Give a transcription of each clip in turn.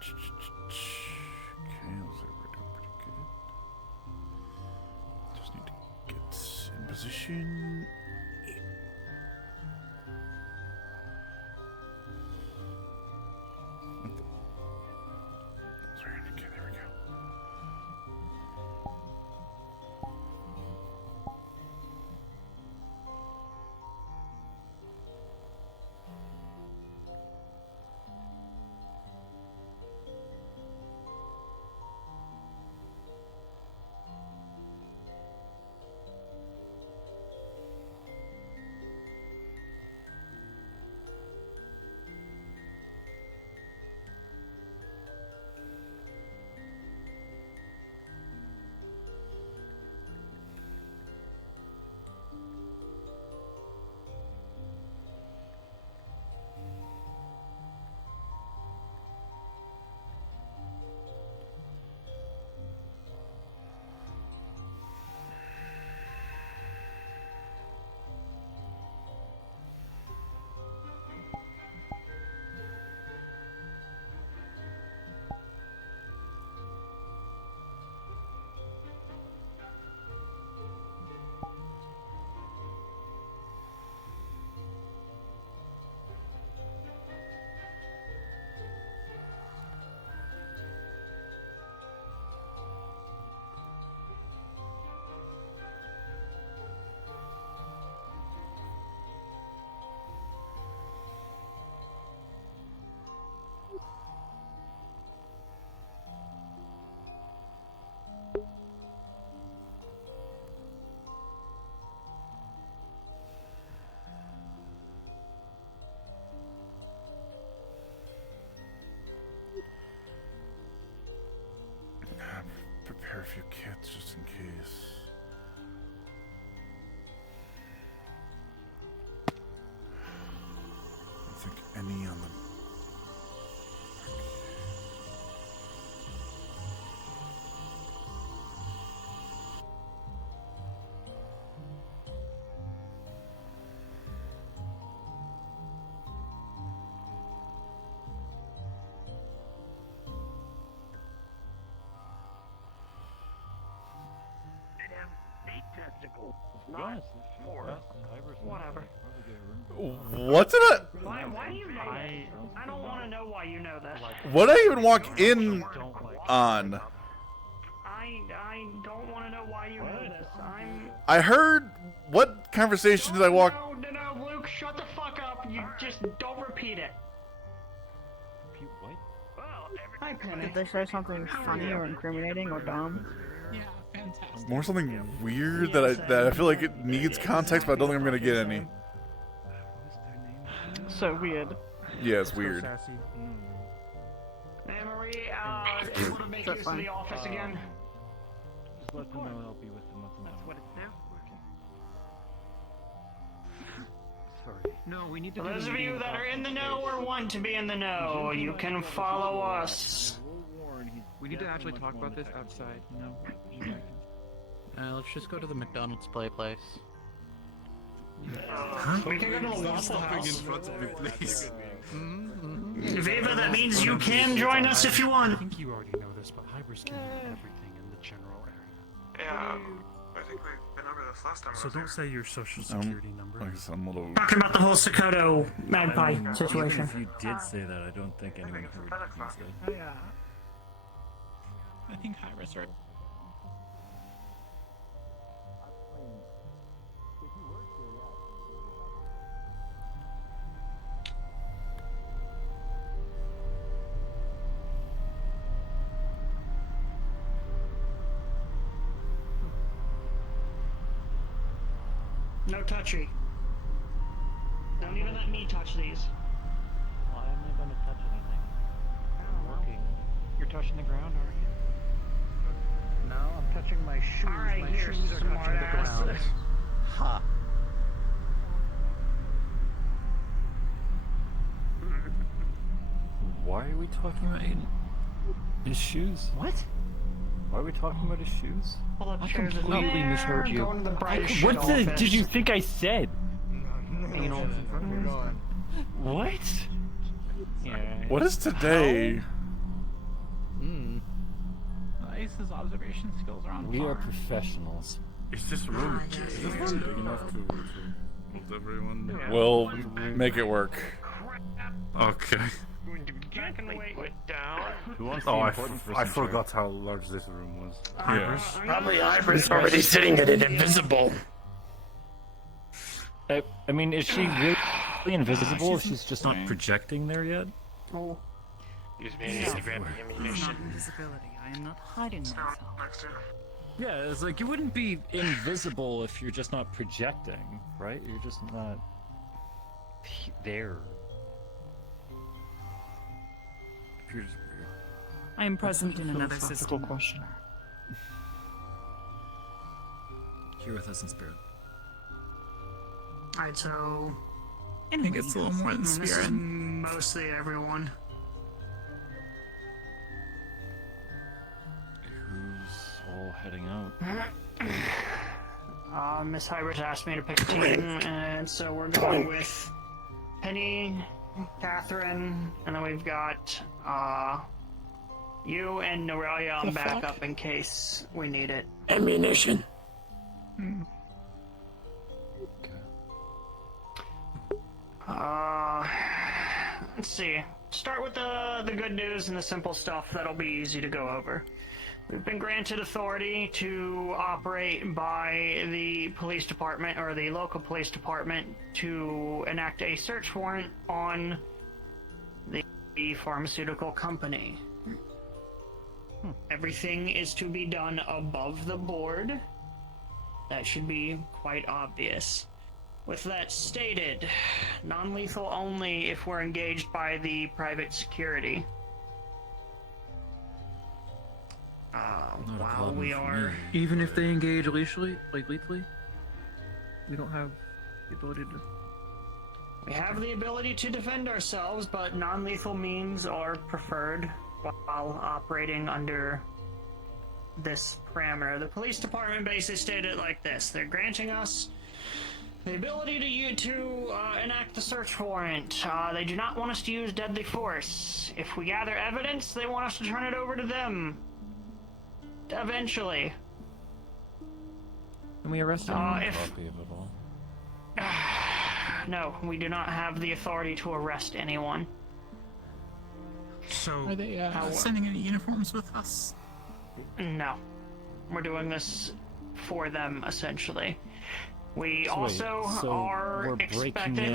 looks like we're doing pretty good. Just need to get in position. Sorry, okay, there we go. Prepare a few kits just in case. I don't think any on the. Whatever. What did I? Why do you know this? I don't want to know why you know this. What did I even walk in on? I don't want to know why you know this. I heard. What conversation did I walk? No, Luke, shut the fuck up. You just don't repeat it. Repeat what? Hi, Penny. Did they say something funny or incriminating or dumb? Yeah, fantastic. More something weird that I feel like it needs context, but I don't think I'm gonna get any. So weird. Yeah, it's weird. Anne-Marie, able to make use of the office again? Just let them know I'll be with them. That's what it's now. Sorry. No, we need to. For those of you that are in the know or want to be in the know, you can follow us. We need to actually talk about this outside, you know? Let's just go to the McDonald's play place. We can go to the Waffle House. In front of me, please. Viva, that means you can join us if you I want. think you already know this, but hybrids can do everything in the general area. Yeah, I think we've been over this last time. So don't say your social security number. Like I'm a little. Talking about the whole Sokoto magpie situation. If you did say that, I don't think anyone heard what you said. Oh, yeah. I think hybrids are. No touchy. Don't even let me touch these. Why am I gonna touch anything? I'm working. You're touching the ground, aren't you? No, I'm touching my shoes. Alright, my here, shoes are touching the smartass. ground. Ha. Why are we talking about his shoes? What? Why are we talking about his shoes? Pull up I chairs and completely misheard you. Going to the brightest shit What office. did you think I said? Anal. What? Yeah. What is today? Aegis's observation skills are on We are par. professionals. Is this room big enough to hold everyone? Yeah. We'll make it work. Okay. Back and wait. Who wants Oh, the I important person chair? forgot how large this room was. Yeah. Probably Ivor's already sitting in it invisible. I mean, is she really invisible if she's just not Fine. projecting there yet? Oh, Use me to grab the ammunition. Invisibility. I am not hiding myself. Next to Yeah, it's like you wouldn't be invisible if you're just not projecting, right? You're just not there. You're just weird. I am present in another philosophical system. question. Here with us in spirit. Alright, so I think it's a little more than this is spirit. mostly everyone. Who's all heading out? Miss Hybrid asked me to pick a team, and so we're going with Penny, Catherine, and then we've got you and Norelia on backup in case we need it. Ammunition. Let's see. Start with the good news and the simple stuff that'll be easy to go over. We've been granted authority to operate by the police department or the local police department to enact a search warrant on the pharmaceutical company. Everything is to be done above the board. That should be quite obvious. With that stated, non-lethal only if we're engaged by the private security. Not a While problem we for are... me. Even if they engage lethally, we don't have the ability to. We have the ability to defend ourselves, but non-lethal means are preferred while operating under this parameter. The police department basically stated it like this. They're granting us the ability to enact the search warrant. They do not want us to use deadly force. If we gather evidence, they want us to turn it over to them. Eventually. Can we arrest anyone? if- Copy of it all. No, we do not have the authority to arrest anyone. So, Are they How- sending any uniforms with us? No. We're doing this for them, essentially. We So wait, also so are we're breaking expecting...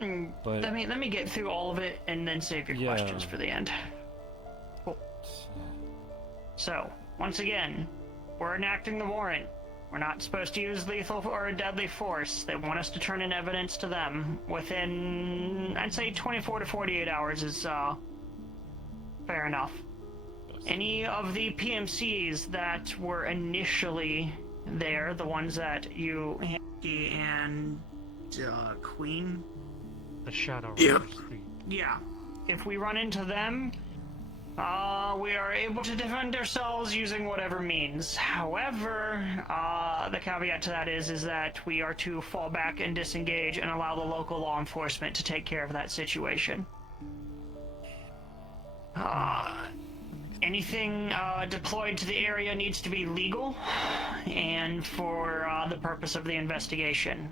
in, but Let me get through all of it and then save your Yeah. questions for the end. So, once again, we're enacting the warrant. We're not supposed to use lethal or deadly force. They want us to turn in evidence to them within, I'd say 24 to 48 hours is fair enough. Any of the PMCs that were initially there, the ones that you and Queen, The Shadow Yep. Rider's Creed. yeah, if we run into them, we are able to defend ourselves using whatever means. However, the caveat to that is that we are to fall back and disengage and allow the local law enforcement to take care of that situation. Anything deployed to the area needs to be legal and for the purpose of the investigation.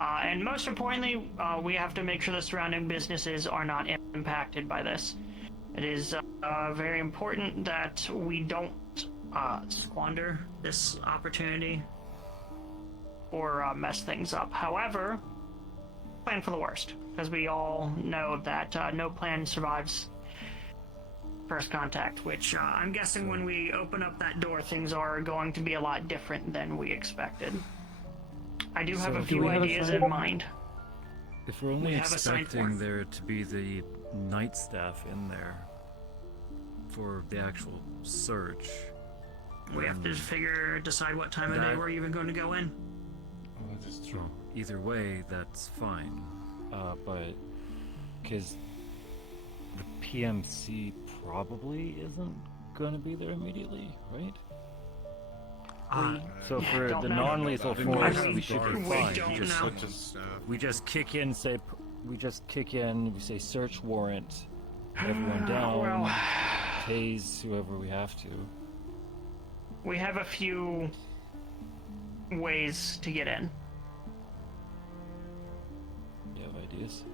And most importantly, we have to make sure the surrounding businesses are not impacted by this. It is very important that we don't squander this opportunity or mess things up. However, plan for the worst, because we all know that no plan survives first contact, which I'm guessing when we open up that door, things are going to be a lot different than we expected. I do have So a do few we have a ideas sign? in mind. if we're we only have a sign for expecting it. there to be the night staff in there for the actual search, We have to decide what time of day That- we're even going to go in. well, that's true. Either way, that's fine. But because the PMC probably isn't going to be there immediately, right? So for don't the know. non-lethal We force, don't we should be know. fine. We don't just, know. we just kick in, we say search warrant, everyone down, Well, tase whoever we have to. we have a few ways to get in. You have ideas?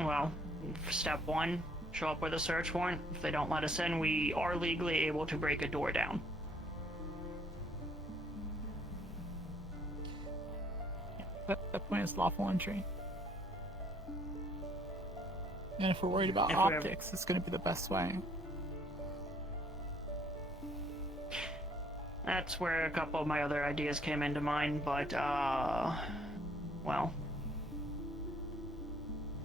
Well, step one, show up with a search warrant. If they don't let us in, we are legally able to break a door down. That point is lawful entry. And if we're worried about If we have- optics, it's going to be the best way. That's where a couple of my other ideas came into mind, but, well.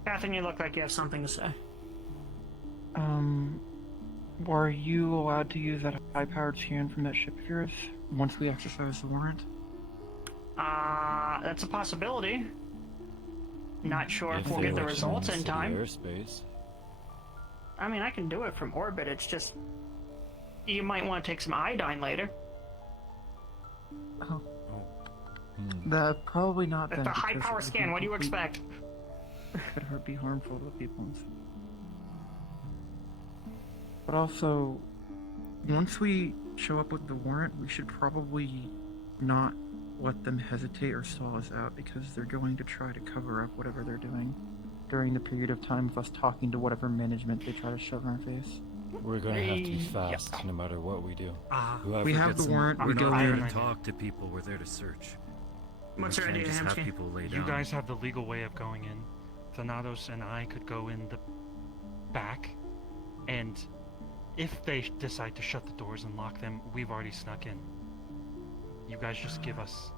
Catherine, you look like you have something to say. Were you allowed to use that high-powered scan from that ship of yours once we exercise the warrant? That's a possibility. Not sure if we'll they get the let you results in into time. Airspace. I mean, I can do it from orbit, it's just... You might want to take some iodine later. Oh. That probably not then. It's a because high-power it would scan, be what do you complete- expect? Could be harmful to people. But also, once we show up with the warrant, we should probably not let them hesitate or stall us out, because they're going to try to cover up whatever they're doing during the period of time of us talking to whatever management they try to shove in our face. We're gonna have to be fast, no matter what we do. Whoever We have gets the in- warrant, we're we not go there in. to talk to people, we're there to search. What's We your can't idea, just have Hemsky? people lay You down. guys have the legal way of going in. Thanatos and I could go in the back, and if they decide to shut the doors and lock them, we've already snuck in. You guys just give us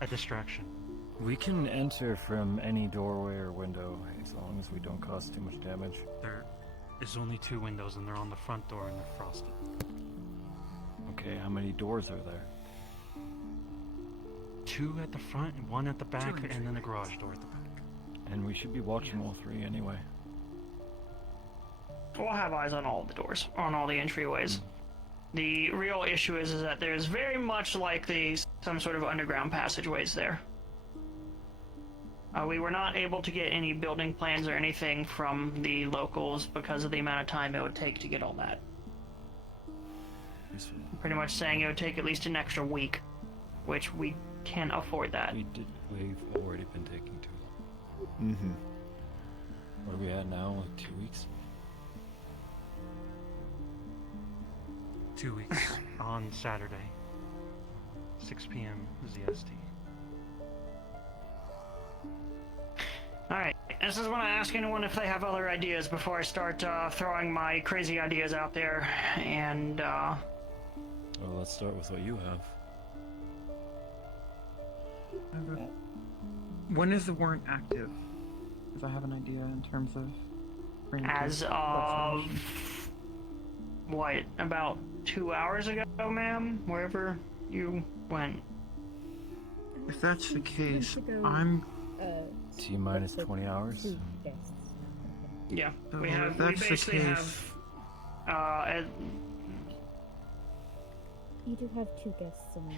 a distraction. We can enter from any doorway or window, as long as we don't cause too much damage. There is only 2 windows, and they're on the front door, and they're frosted. Okay, how many doors are there? 2 at the front, and 1 at the back, and then a garage door at the back. And we should be watching all 3 anyway. We'll have eyes on all the doors, on all the entryways. The real issue is that there's very much likely some sort of underground passageways there. We were not able to get any building plans or anything from the locals because of the amount of time it would take to get all that. Useful. Pretty much saying it would take at least an extra week, which we can't afford that. We've already been taking too long. Mm-hmm. What are we at now? Like 2 weeks? 2 weeks on Saturday, 6 p.m. ZST. Alright, this is when I ask anyone if they have other ideas before I start throwing my crazy ideas out there, and Well, let's start with what you have. When is the warrant active? Because I have an idea in terms of... as of... what, about 2 hours ago, ma'am? Wherever you went. If that's the case, I'm... T minus 20 hours? Yeah, So we if we that's the basically case- have, You do have 2 guests on the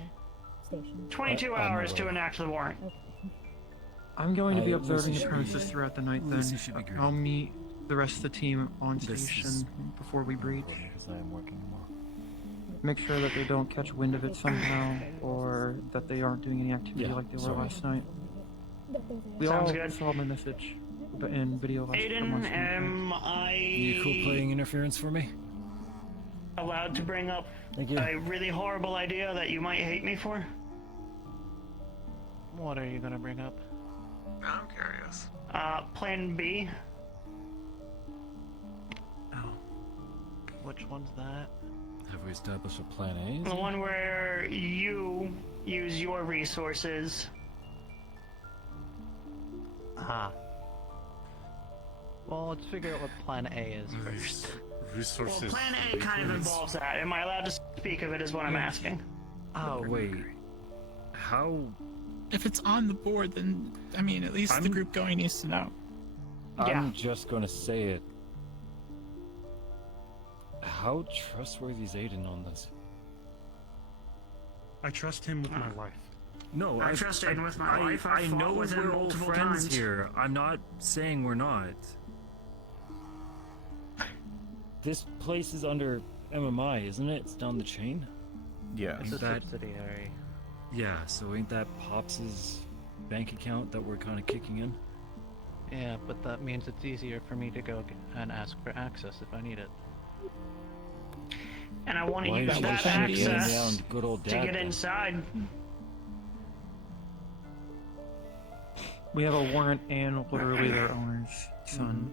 station. 22 I'm hours to aware. enact the warrant. I'm going to be Lucy observing the should premises be- throughout the night then. Lucy should be great. I'll meet the rest of the team on This station is before we breach. Because I am working tomorrow. Make sure that they don't catch wind of it somehow, or that they aren't doing any activity Yeah, like they were sorry. last night. We Sounds all good. saw my message in video last Aiden, am You cool I playing interference for me? allowed to bring up Thank you. a really horrible idea that you might hate me for? What are you gonna bring up? I'm curious. Plan B. Oh. Which one's that? Have we established a plan A? The one where you use your resources. Well, let's figure out what plan A is first. Well, Resources. plan A kind of involves that. Am I allowed to speak of it is what I'm asking. Oh, Wait. How? If it's on the board, then, I mean, at least the I'm- group going needs to know. Yeah. I'm just gonna say it. How trustworthy is Aiden on this? I trust him with my life. No, I trust Aiden with my life. I've I fought know with him we're all multiple friends times. here. I'm not saying we're not. this place is under MMI, isn't it? It's down the chain. Yeah. It's a that- subsidiary. Yeah, so ain't that Pops's bank account that we're kind of kicking in? Yeah, but that means it's easier for me to go and ask for access if I need it. And I want to Why use don't you that shut it down, access good old to dad get then? inside. We have a warrant and literally their owner's son.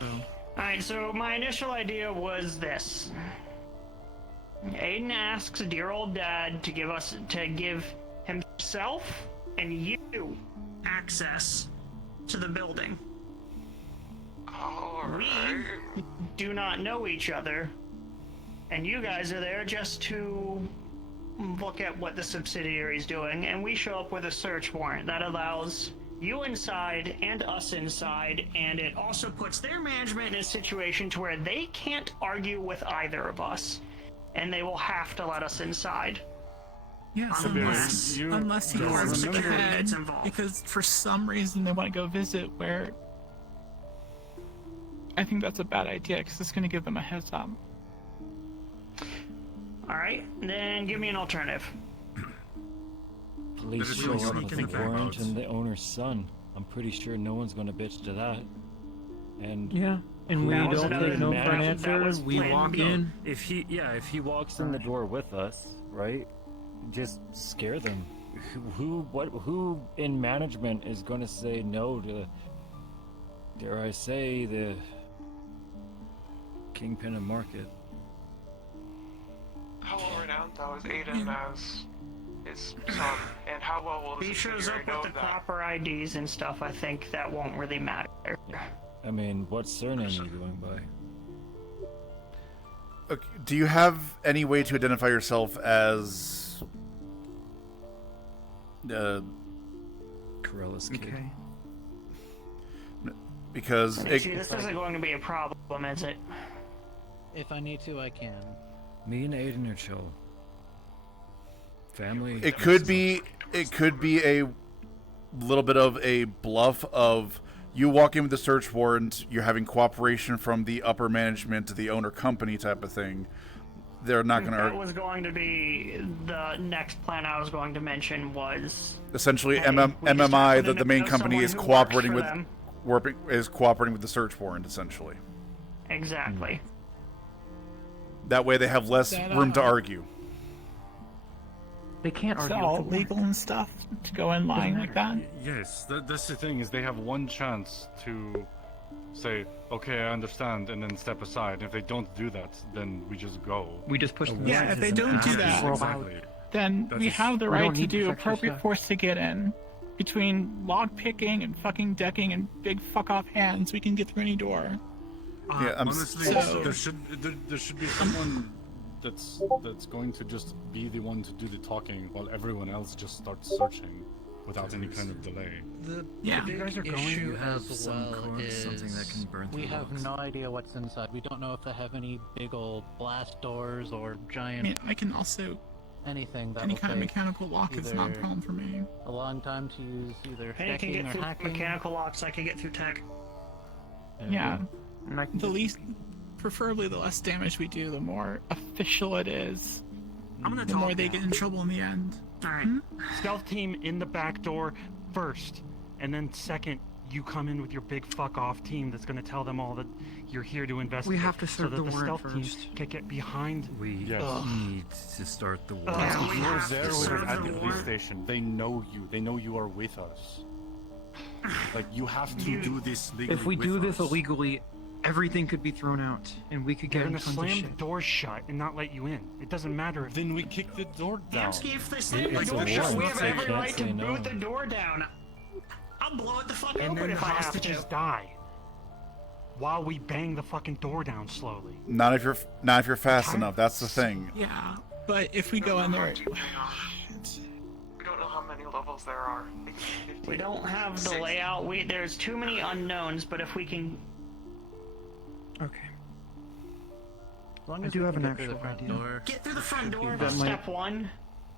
So. Alright, so my initial idea was this. Aiden asks dear old dad to give himself and you access to the building. Alright. We do not know each other, and you guys are there just to look at what the subsidiary is doing, and we show up with a search warrant that allows you inside and us inside, and it also puts their management in a situation to where they can't argue with either of us, and they will have to let us inside. Yes, Unless unless he the carves security ahead, gets involved. because for some reason they want to go visit where. I think that's a bad idea because it's going to give them a heads up. Alright, then give me an alternative. Police There's show really up sneak with in the the back warrant roads. and the owner's son. I'm pretty sure no one's gonna bitch to that. And Yeah, and we That was don't another- take no for an that was answer. We plan walk B. in. if he walks in the door with us, right? Just scare them. Who in management is gonna say no to, dare I say, the kingpin of market? How well renowned though is Aiden as his son, and how well will the If he shows subsidiary up know with the that? proper IDs and stuff, I think that won't really matter. I mean, what surname are you going by? Okay, do you have any way to identify yourself as Corella's kid. Okay. because See, this isn't going to be a problem, is it? If I need to, I can. Me and Aiden are chill. Family. it could be a little bit of a bluff of you walk in with the search warrant, you're having cooperation from the upper management to the owner company type of thing. They're not going That to was going to be the next plan I was going to mention was essentially hey, we just MMI, happen the to main know company, someone is who cooperating works with for them. is cooperating with the search warrant essentially. Exactly. That way they have less That, room to argue. They can't Is argue. that with all the warrant. legal and stuff to go in lying like that? Yes, that's the thing, is they have one chance to say, okay, I understand, and then step aside. If they don't do that, then we just go. We just push them. Yeah, aside. if they don't do that, Exactly. then That's we just- have the We right don't to need to do protect our appropriate stuff. force to get in. Between log picking and fucking decking and big fuck off hands, we can get through any door. Yeah, I'm honestly, so- there should be someone that's going to just be the one to do the talking while everyone else just starts searching without any kind of delay. The Yeah. big You guys are going to issue have as some well core- is something that can burn we through have logs. no idea what's inside. We don't know if they have any big old blast doors or I giant mean, I can also anything that any will kind of take mechanical lock is not a either problem for me. a long time to use either Hey, I can decking get or through hacking. mechanical locks, I can get through tech. Yeah, And I can the least, preferably the less damage we do, the more official it is. I'm gonna The more they get in trouble in the end. Alright. Stealth team in the back door first, and then second, you come in with your big fuck off team that's gonna tell them all that you're here to investigate. have to so serve that the the warrant stealth team first. can get behind. We Yes. need to start the war. Yeah, we You're have there to with serve us at the the police warrant. station. They know you. They know you are with us. Like, you have to do this legally. If we do with this us. illegally, everything could be thrown out, and we could They're get in gonna tons of slam the shit. door shut and not let you in. It doesn't matter if Then we kick the door down. Yamski, if they slam the It's door a shut, we warrant, have so you every can't right to say no. boot the door down. I'll blow it the fuck and open then if the I have hostages to. die while we bang the fucking door down slowly. Not if you're fast enough. That's the thing. Yeah, but if we go in there, We don't know how many levels there are. It could be 50, We don't have the 60. layout. There's too many unknowns, but if we can Okay. As long I as do we have can an get through the actual front idea. door. get through the front door, That that's might- step one,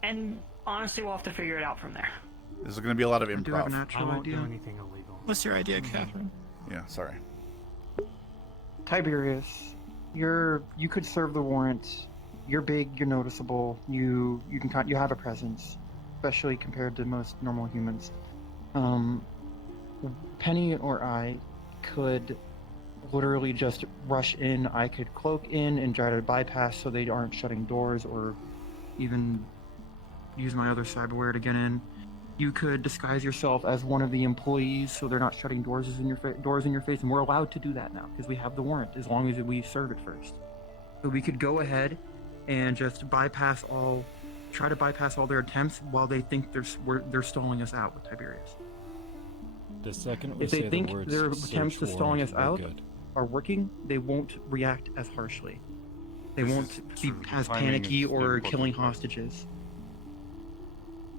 and honestly, we'll have to figure it out from there. There's going to be a lot of I do have an improv. I actual won't do idea. anything illegal. what's your idea, Catherine? Yeah, sorry. Tiberius You could serve the warrant. You're big. You're noticeable. You have a presence, especially compared to most normal humans. Penny or I could literally just rush in. I could cloak in and try to bypass so they aren't shutting doors, or even use my other cyberware to get in. You could disguise yourself as one of the employees so they're not shutting doors in your face, and we're allowed to do that now because we have the warrant as long as we serve it first. So we could go ahead and just try to bypass all their attempts while they think they're stalling us out with Tiberius. The second we If they say think the words their attempts to search stalling us warrant, out we're good. are working, they won't react as harshly. They This won't is be true. as Timing panicky is the or important killing part. hostages.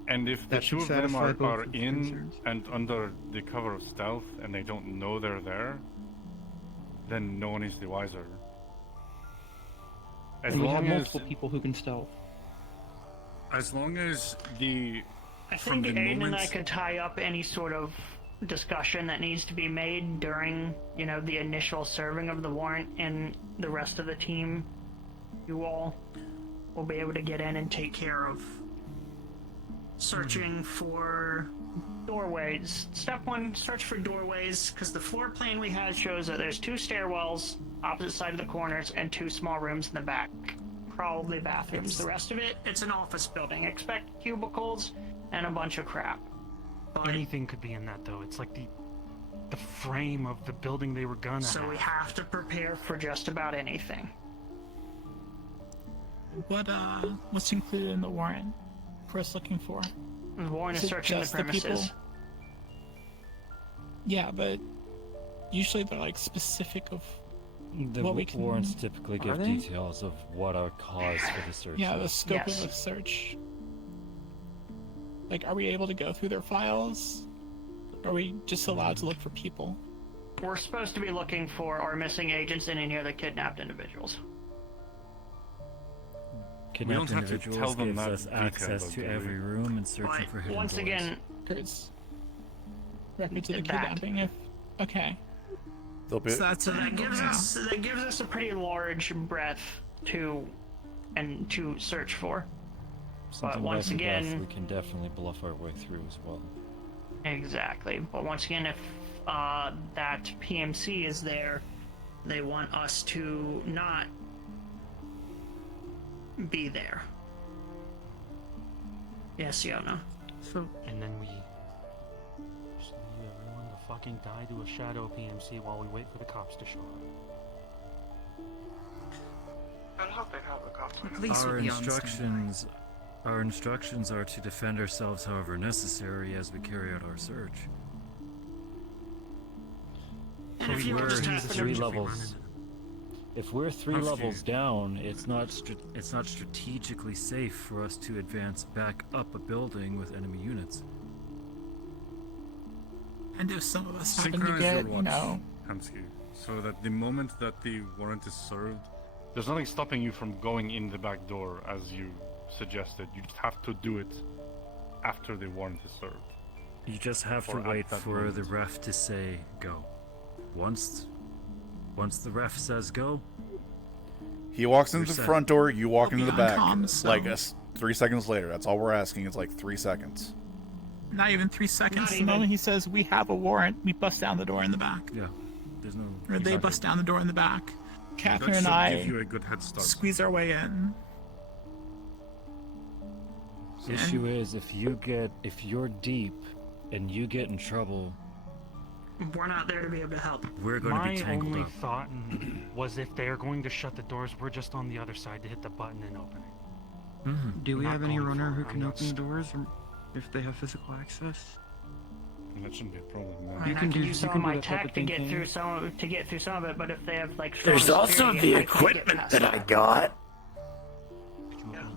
And if the That should two of them satisfy are both of the in concerns. and under the cover of stealth and they don't know they're there, then no one is the wiser. As And we have long multiple as people who can stealth. as long as the I from think the Aiden and moment I could tie up any sort of discussion that needs to be made during, the initial serving of the warrant, and the rest of the team, you all will be able to get in and take care of searching for doorways. Step 1, search for doorways, because the floor plan we had shows that there's 2 stairwells opposite side of the corners and 2 small rooms in the back. Probably bathrooms. The rest of it, it's an office building. Expect cubicles and a bunch of crap. But, Anything could be in that, though. It's like the frame of the building they were gonna so we have to prepare for just about anything. What's included in the warrant for us looking for? The warrant is Is it searching the just the premises. people? Yeah, but usually they're like specific of The what we can. warrants typically give they? details of what our cause for the search Yeah, the is. scope Yes. of the search. Like, are we able to go through their files? Are we just allowed to look for people? We're supposed to be looking for our missing agents and any other kidnapped individuals. Kidnapped don't have to individuals tell them gives that us detail, access though, to do we? every room and searching for But hidden once doors. again, There's records of the That. kidnapping. If okay, They'll be, so that's so that gives us a pretty large breadth to search for. Something once less than death, again- we can definitely bluff our way through as well. Exactly. But once again, if that PMC is there, they want us to not be there. Yes, Yona. So And then we just leave everyone to fucking die to a shadow PMC while we wait for the cops to show up. I'd hope they'd have the cops. At least Our we'd be on instructions are to defend ourselves however necessary as we carry out our search. And if you we're just happen to 3 be levels. If we're 3 That's levels huge. down, it's not strategically safe for us to advance back up a building with enemy units. and if some of us happen to Synchronize get, your you watch, know, Hamsky, so that the moment that the warrant is served, there's nothing stopping you from going in the back door as you suggested. You just have to do it after the warrant is served. You just have to Or at wait that for the moment. ref to say go. Once the ref says go, he walks into You're the set. front door, you walk I'll into be the back. on comms, Like so- 3 seconds later. That's all we're asking. It's like 3 seconds. not even 3 seconds. Not The even. moment he says we have a warrant, we bust down the door in the back, yeah, there's no. or they Exactly. bust down the door in the back. Catherine that and should I give you a good head start. squeeze our way in. Issue is if you're deep and you get in trouble, We're not there to be able to help. we're going to My be tangled only up. thought was if they're going to shut the doors, we're just on the other side to hit the button and open it. do we Not have any going runner for who it, can I'm open the not doors, or if they have physical access? That shouldn't be a problem. no. I mean, can I can do- use you some can of do my that type tech of to get thinking. through some of it, but if they have like There's strong also security, the I can't get equipment past that it. I got.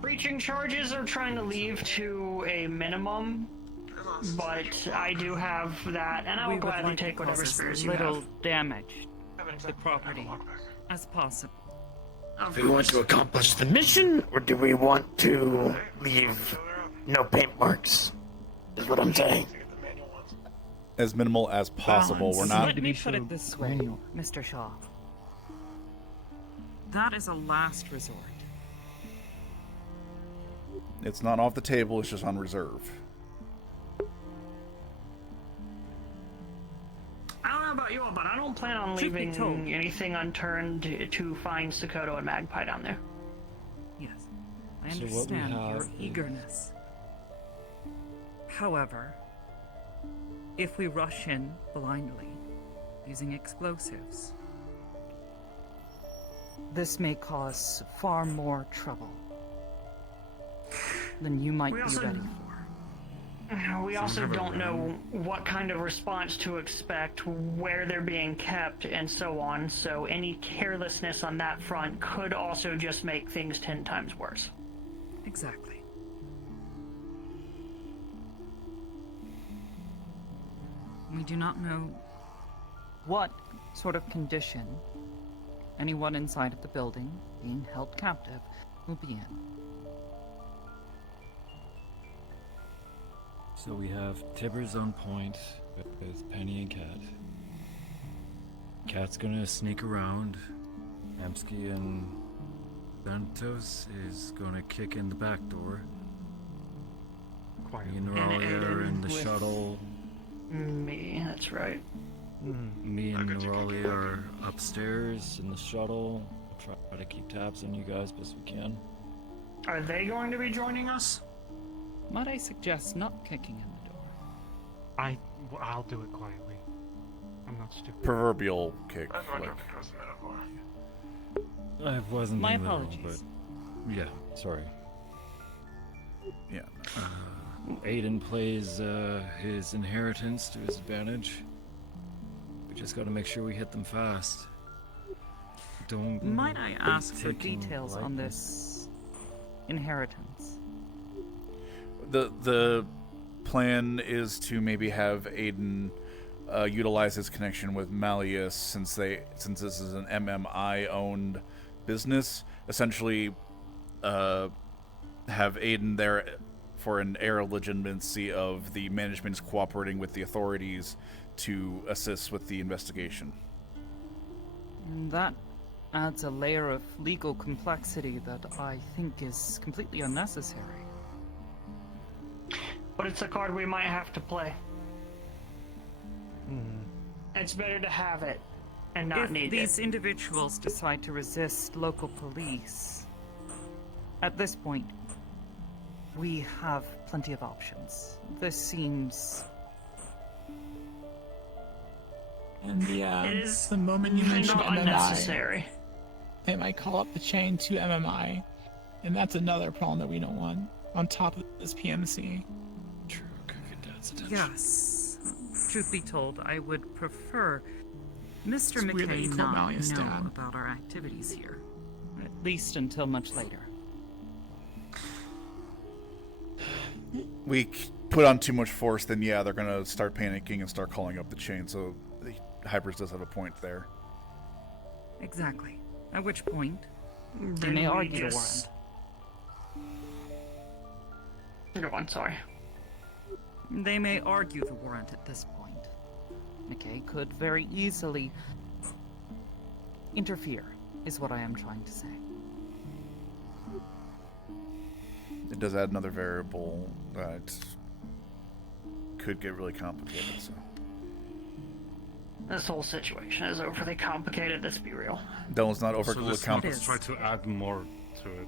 Breaching charges are trying to leave to a minimum, but I do have that, and I will We would gladly like to take whatever cause as spares you little have. damage Haven't to exactly property have a lockpick. as possible. Of Do we want to course. accomplish the mission, or do we want to leave no paint marks? Is what I'm saying. To get the manual ones. As minimal as possible. Balance. We're not. Let me be put so it this way, granular. Mr. Shaw. That is a last resort. It's not off the table, it's just on reserve. I don't know about you, but I don't plan on Truth be leaving told. anything unturned to find Sakoto and Magpie down there. Yes, I So what we understand your have is- eagerness. However, if we rush in blindly, using explosives, this may cause far more trouble than you might We be also- ready for. We also don't know what kind of response to expect, where they're being kept, and so on, so any carelessness on that front could also just make things 10 times worse. Exactly. We do not know what sort of condition anyone inside of the building being held captive will be in. So we have Tibbers on point with Penny and Cat. Cat's gonna sneak around. Amsky and Santos is gonna kick in the back door. Me and Noralia are in the with- shuttle. Me, that's right. Me and Noralia are upstairs in the shuttle. We'll try to keep tabs on you guys best we can. Are they going to be joining us? Might I suggest not kicking in the door? I'll do it quietly. I'm not stupid. Proverbial kick. I'm Like, wondering if it was a metaphor. I wasn't My being literal, apologies. but yeah, sorry. yeah. Aiden plays his inheritance to his advantage. We just gotta make sure we hit them fast. Don't. Might I ask for taking details on lightly. this inheritance? The plan is to maybe have Aiden utilize his connection with Malleus since this is an MMI owned business. Essentially, have Aiden there for an air legitimacy of the management's cooperating with the authorities to assist with the investigation. And that adds a layer of legal complexity that I think is completely unnecessary. But it's a card we might have to play. It's better to have it and not If need these it. individuals decide to resist local police, at this point, we have plenty of options. This seems... And It is the moment you mention not MMI, unnecessary. they might call up the chain to MMI, and that's another problem that we don't want on top of this PMC. True, could get Dad's attention. Yes. Truth be told, I would prefer Mr. It's weird that you McKay call not Malleus know Dad. about our activities here. At least until much later. We put on too much force, then yeah, they're gonna start panicking and start calling up the chain. So Hypers does have a point there. Exactly. At which point, they Then may we argue the just- warrant. Go on, sorry. They may argue the warrant at this point. McKay could very easily interfere, is what I am trying to say. It does add another variable that could get really complicated. So This whole situation is overly complicated, let's be real. Dylan's not So overly let's not complicated. try to add more to it.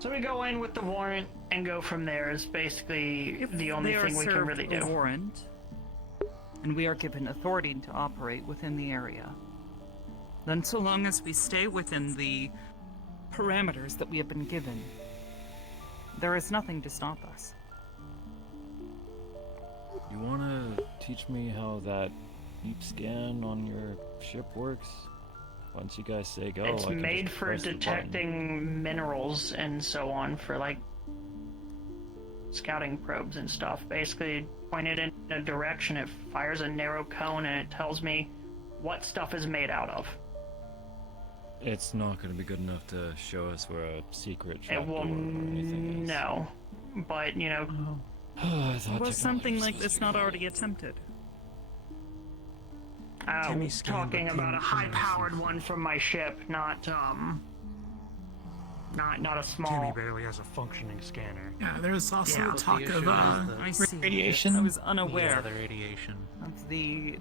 So we go in with the warrant and go from there is basically the only They are thing we can served really a do. warrant, and we are given authority to operate within the area. Then so long as we stay within the parameters that we have been given, there is nothing to stop us. You wanna teach me how that deep scan on your ship works? Once you guys say go, It's I can made just for press the button. detecting minerals and so on for like scouting probes and stuff. Basically, point it in a direction, it fires a narrow cone, and it tells me what stuff is made out of. It's not gonna be good enough to show us where a secret It trapdoor will or anything is. no, but you know, I thought Was something technology like was this not already attempted? Timmy scanned talking the about a ping high-powered message. one from my ship, not a Timmy small. barely has a functioning scanner. Yeah, there's also Yeah. talk The of issue is the- radiation. I was Yeah, unaware. the radiation. That's the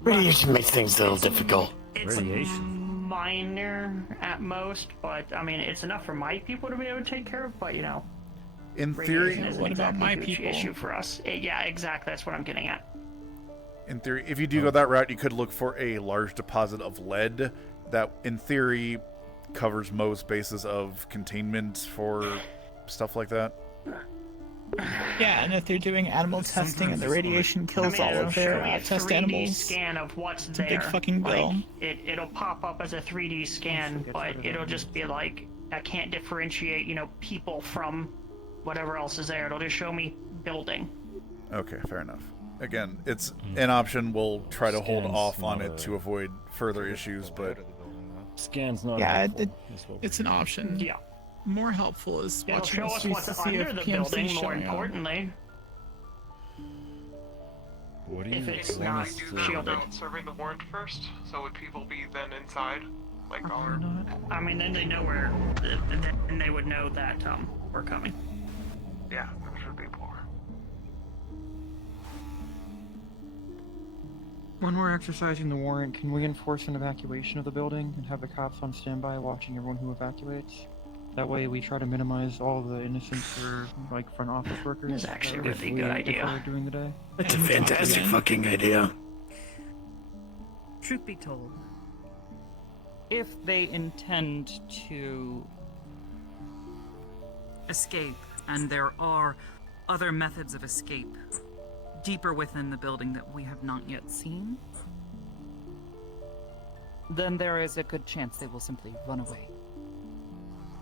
Radiation makes things a little difficult. It's Radiation. minor at most, but I mean, it's enough for my people to be able to take care of. But you know, In radiation theory, isn't What about exactly my a huge people? issue for us. Yeah, exactly. That's what I'm getting at. if you do go that route, you could look for a large deposit of lead that, in theory, covers most bases of containment for stuff like that. Yeah, and if they're doing animal testing and the radiation kills all it'll of their show me a test 3D animals, scan of what's it's a there. big fucking bill. Like, it'll pop up as a 3D scan, but it'll just be like, I can't differentiate, people from whatever else is there. It'll just show me building. Okay, fair enough. Again, it's an option. We'll try to hold Scans off on not it a- to avoid further issues, but Scan's not Yeah, helpful, is what it's an option. Yeah. More helpful is It'll watching show the us streets what's to see under if the PMC building, is more showing up. importantly. What do you If it's want not us Do to- that shielded. without serving the warrant first? So would people be then inside? Like our... I mean, then they know where, and they would know that, we're coming. Yeah, there should be more. When we're exercising the warrant, can we enforce an evacuation of the building and have the cops on standby watching everyone who evacuates? That way we try to minimize all the innocents for, like, front office workers. That's actually a if really we- good if idea. we're during the day. That's a fantastic fucking idea. Truth be told, if they intend to escape, and there are other methods of escape deeper within the building that we have not yet seen, then there is a good chance they will simply run away.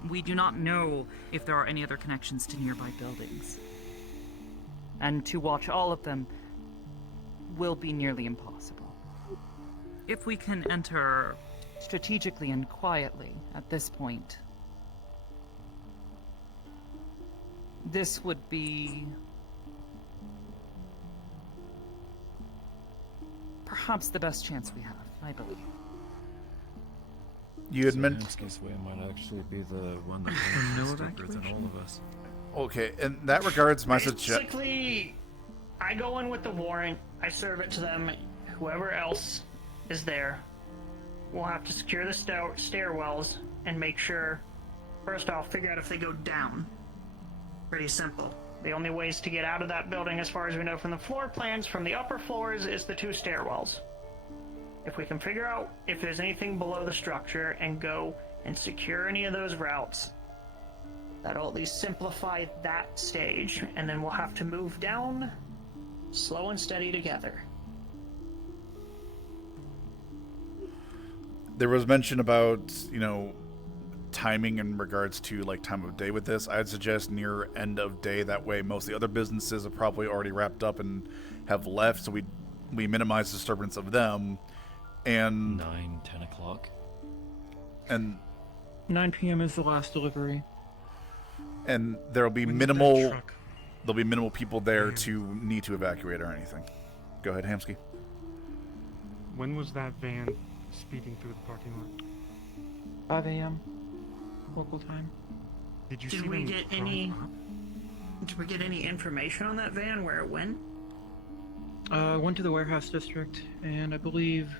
We do not know if there are any other connections to nearby buildings. And to watch all of them will be nearly impossible. If we can enter strategically and quietly at this point, this would be perhaps the best chance we have, I believe. you had So meant. Hensky's way might actually be the one that No is deeper than evacuation? all of us. Okay, in that regards, my suggestion. Basically, I go in with the warrant, I serve it to them, whoever else is there. We'll have to secure the stairwells and make sure, first off, figure out if they go down. Pretty simple. The only ways to get out of that building, as far as we know from the floor plans, from the upper floors, is the 2 stairwells. If we can figure out if there's anything below the structure and go and secure any of those routes, that'll at least simplify that stage, and then we'll have to move down slow and steady together. There was mention about, timing in regards to, like, time of day with this. I'd suggest near end of day. That way most of the other businesses are probably already wrapped up and have left, so we minimize disturbance of them. And 9, 10 o'clock. and 9 p.m. is the last delivery. and there'll be We need that minimal truck. there'll be minimal people there to need to evacuate or anything. Go ahead, Hamsky. When was that van speeding through the parking lot? 5 a.m. local time. Did you Did see we them get drive any? up? Did we get any information on that van, where it went? Went to the warehouse district, and I believe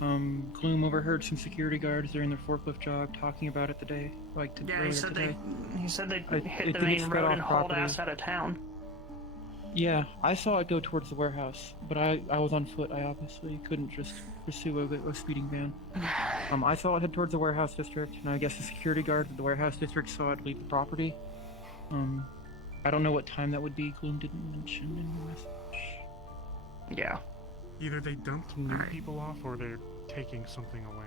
Gloom overheard some security guards during their forklift jog talking about it today. Yeah, earlier he said today. he said they I- hit it the didn't main spread road off and hauled property. ass out of town. Yeah, I saw it go towards the warehouse, but I was on foot. I obviously couldn't just pursue a speeding van. I saw it head towards the warehouse district, and I guess the security guards at the warehouse district saw it leave the property. I don't know what time that would be. Gloom didn't mention in the message. Yeah. Either they dumped new Alright. people off or they're taking something away.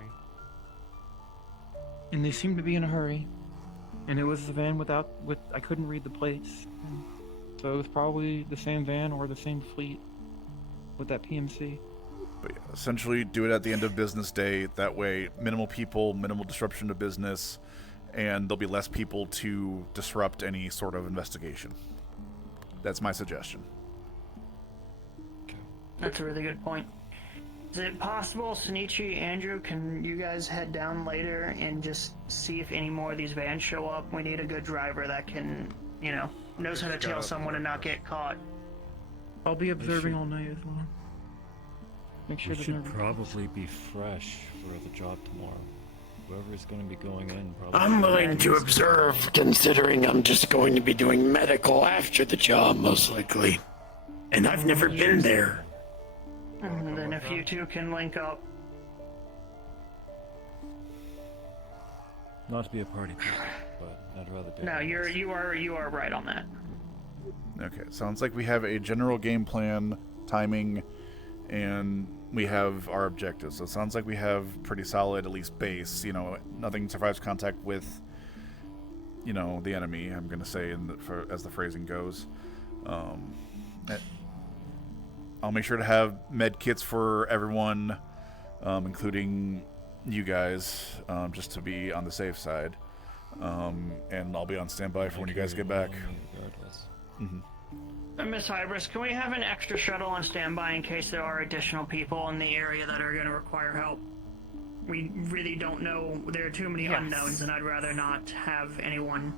And they seemed to be in a hurry. And it was the van with I couldn't read the plates. So it was probably the same van or the same fleet with that PMC. But yeah, essentially, do it at the end of business day. That way, minimal people, minimal disruption to business, and there'll be less people to disrupt any sort of investigation. That's my suggestion. That's a really good point. Is it possible, Sunichi, Andrew, can you guys head down later and just see if any more of these vans show up? We need a good driver that can, knows how to tail someone and not get caught. I'll be observing all night as well. Make sure We there's should no probably be fresh for the job tomorrow. Whoever's going to be going in probably... I'm willing to observe, considering I'm just going to be doing medical after the job, most likely. And I've never been there. And then if you two can link up. Not to be a party pooper, but I'd rather do No, it. you are right on that. Okay, sounds like we have a general game plan, timing, and we have our objectives. So it sounds like we have pretty solid, at least base. Nothing survives contact with, the enemy. I'm gonna say, as the phrasing goes. I'll make sure to have med kits for everyone, including you guys, just to be on the safe side. And I'll be on standby for when you guys get back. Regardless. Miss Hybris, can we have an extra shuttle on standby in case there are additional people in the area that are going to require help? We really don't know. There are too many unknowns, and I'd rather not have anyone.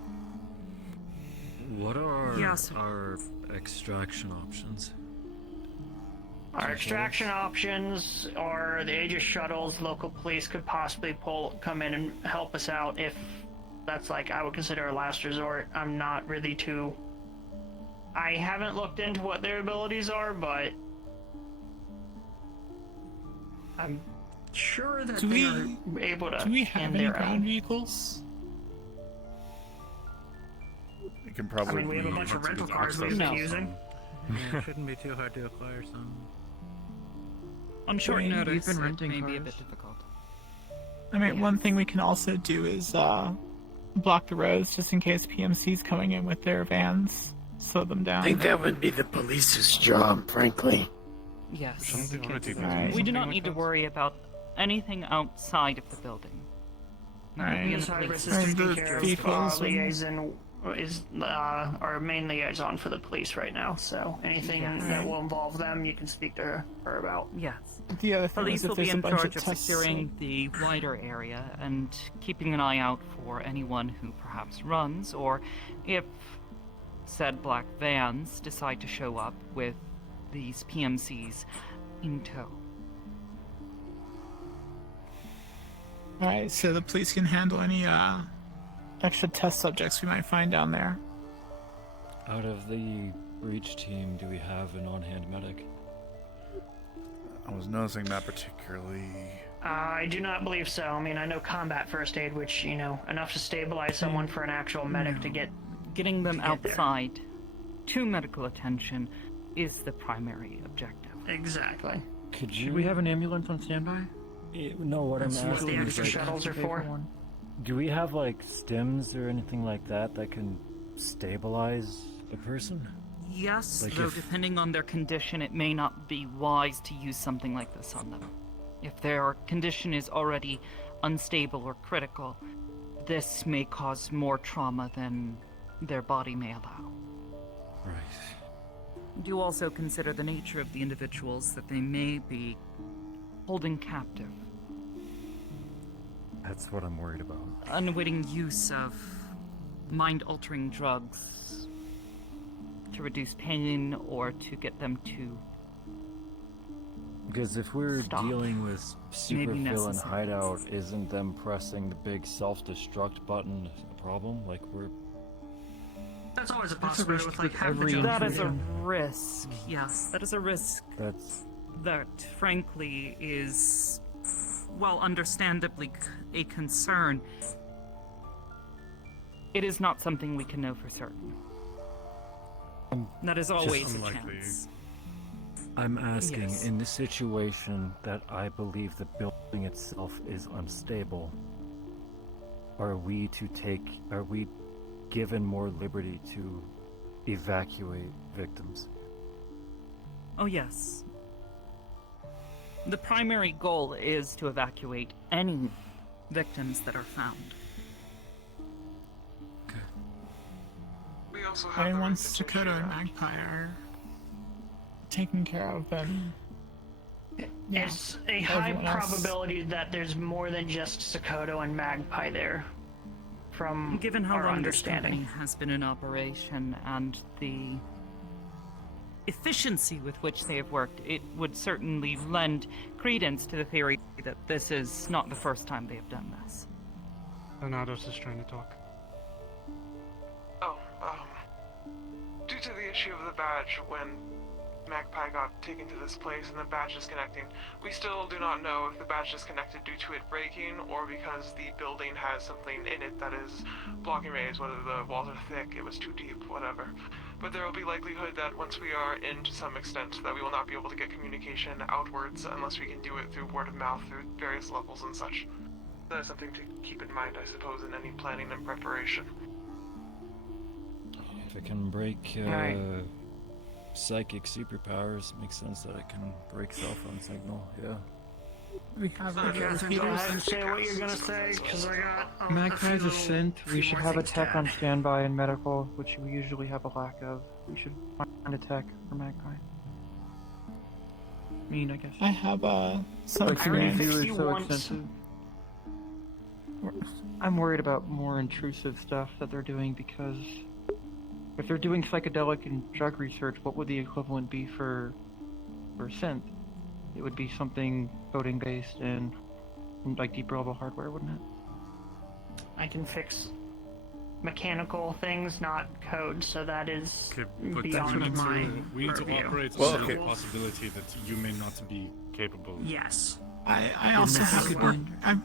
What are Yes. our extraction options? Our extraction options are the Aegis shuttles. Local police could possibly come in and help us out if that's I would consider a last resort. I'm not really too... I haven't looked into what their abilities are, but I'm sure that they're able to. Do we have hand any their ground own. vehicles? It can probably we have a be bunch of rental cars access we've been to using. Yeah, it shouldn't be too hard to acquire some. On short We've notice, been it renting may be a cars. bit difficult. I mean, one thing we can also do is block the roads just in case PMC's coming in with their vans. Slow them down. I think that would be the police's job, frankly. Yes. Right. We do not need to worry about anything outside of the building. Right. Miss Hybris And is the taking care of vehicles and- liaison is our main liaison for the police right now. So anything that will involve them, you can speak to her about. Yes. The other thing Police is if will be there's a in bunch charge of of tests. securing the wider area and keeping an eye out for anyone who perhaps runs, or if said black vans decide to show up with these PMCs in tow. Alright, so the police can handle any extra test subjects we might find down there. Out of the breach team, do we have an on-hand medic? I was noticing that particularly. I do not believe so. I mean, I know combat first aid, which, enough to stabilize someone for an actual medic to get... Getting them to get there. outside to medical attention is the primary objective. Exactly. Could Should we have an ambulance on standby? No, what I'm That's what asking the is, extra shuttles are for. do we have stims or anything like that can stabilize a person? Yes, though depending on their condition, it may not be wise to use something like this on them. If their condition is already unstable or critical, this may cause more trauma than their body may allow. Right. Do also consider the nature of the individuals that they may be holding captive. That's what I'm worried about. Unwitting use of mind-altering drugs to reduce pain or to get them to Because if we're stop. dealing with Maybe supervillain necessary. hideout, isn't them pressing the big self-destruct button a problem? That's always a That's a possibility risk with with half the every jobs. That is a intrusion. risk, yes. That is a risk That's that, frankly, is, well, understandably a concern. It is not something we can know for certain. That is always a unlikely. chance. I'm asking, Yes. in the situation that I believe the building itself is unstable, are we given more liberty to evacuate victims? Oh, yes. The primary goal is to evacuate any victims that are found. We also have I mean, the once right to Dakota and check it out. Magpie are taken care of, then Yeah. It's a high Everyone else. probability that there's more than just Sokoto and Magpie there. From Given how our long this company understanding. has been in operation and the efficiency with which they have worked, it would certainly lend credence to the theory that this is not the first time they have done this. Thanatos is trying to talk. Oh, due to the issue of the badge, when Magpie got taken to this place and the badge disconnecting, we still do not know if the badge disconnected due to it breaking or because the building has something in it that is blocking rays, whether the walls are thick, it was too deep, whatever. But there will be likelihood that once we are in to some extent that we will not be able to get communication outwards unless we can do it through word of mouth through various levels and such. That is something to keep in mind, I suppose, in any planning and preparation. If it can break Right. psychic superpowers, makes sense that it can break cell phone signal. Yeah. We have Go ahead and say what you're gonna say, because I got Magpie's a a synth. We few should more have a things to tech on add. standby in medical, which we usually have a lack of. We should find a tech for Magpie. I mean, I guess. I have some Like, community experience. view is He so wants- extensive. I'm worried about more intrusive stuff that they're doing because if they're doing psychedelic and drug research, what would the equivalent be for synth? It would be something coding based and like deeper level hardware, wouldn't it? I can fix mechanical things, not code, so that is Okay, but beyond my we need to purview. operate Well, on okay. the possibility that you may not be capable. Yes. I also this have could work. be-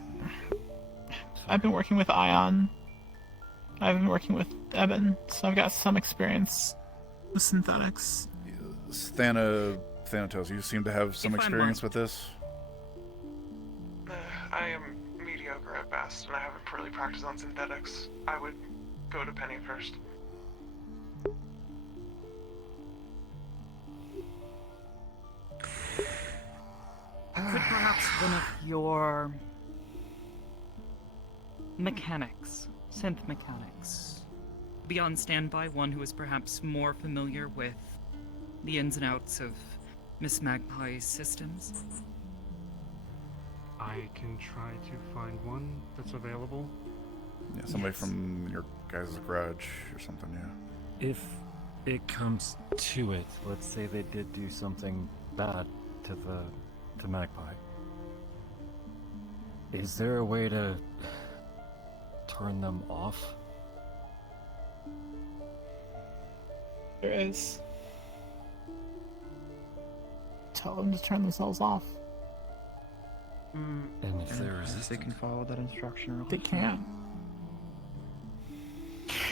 I've been working with Ion. I've been working with Eben, so I've got some experience with synthetics. Thanatos, you seem to have some If I'm experience right. with this. I am mediocre at best, and I haven't really practiced on synthetics. I would go to Penny first. Could perhaps one of your mechanics, synth mechanics, be on standby, one who is perhaps more familiar with the ins and outs of Miss Magpie's systems? I can try to find one that's available. Yeah, somebody Yes. from your guys' garage or something, yeah. If it comes to it, let's say they did do something bad to Magpie. Is there a way to turn them off? There is. Tell them to turn themselves off. And if they're They resistant, can follow that instruction. They can.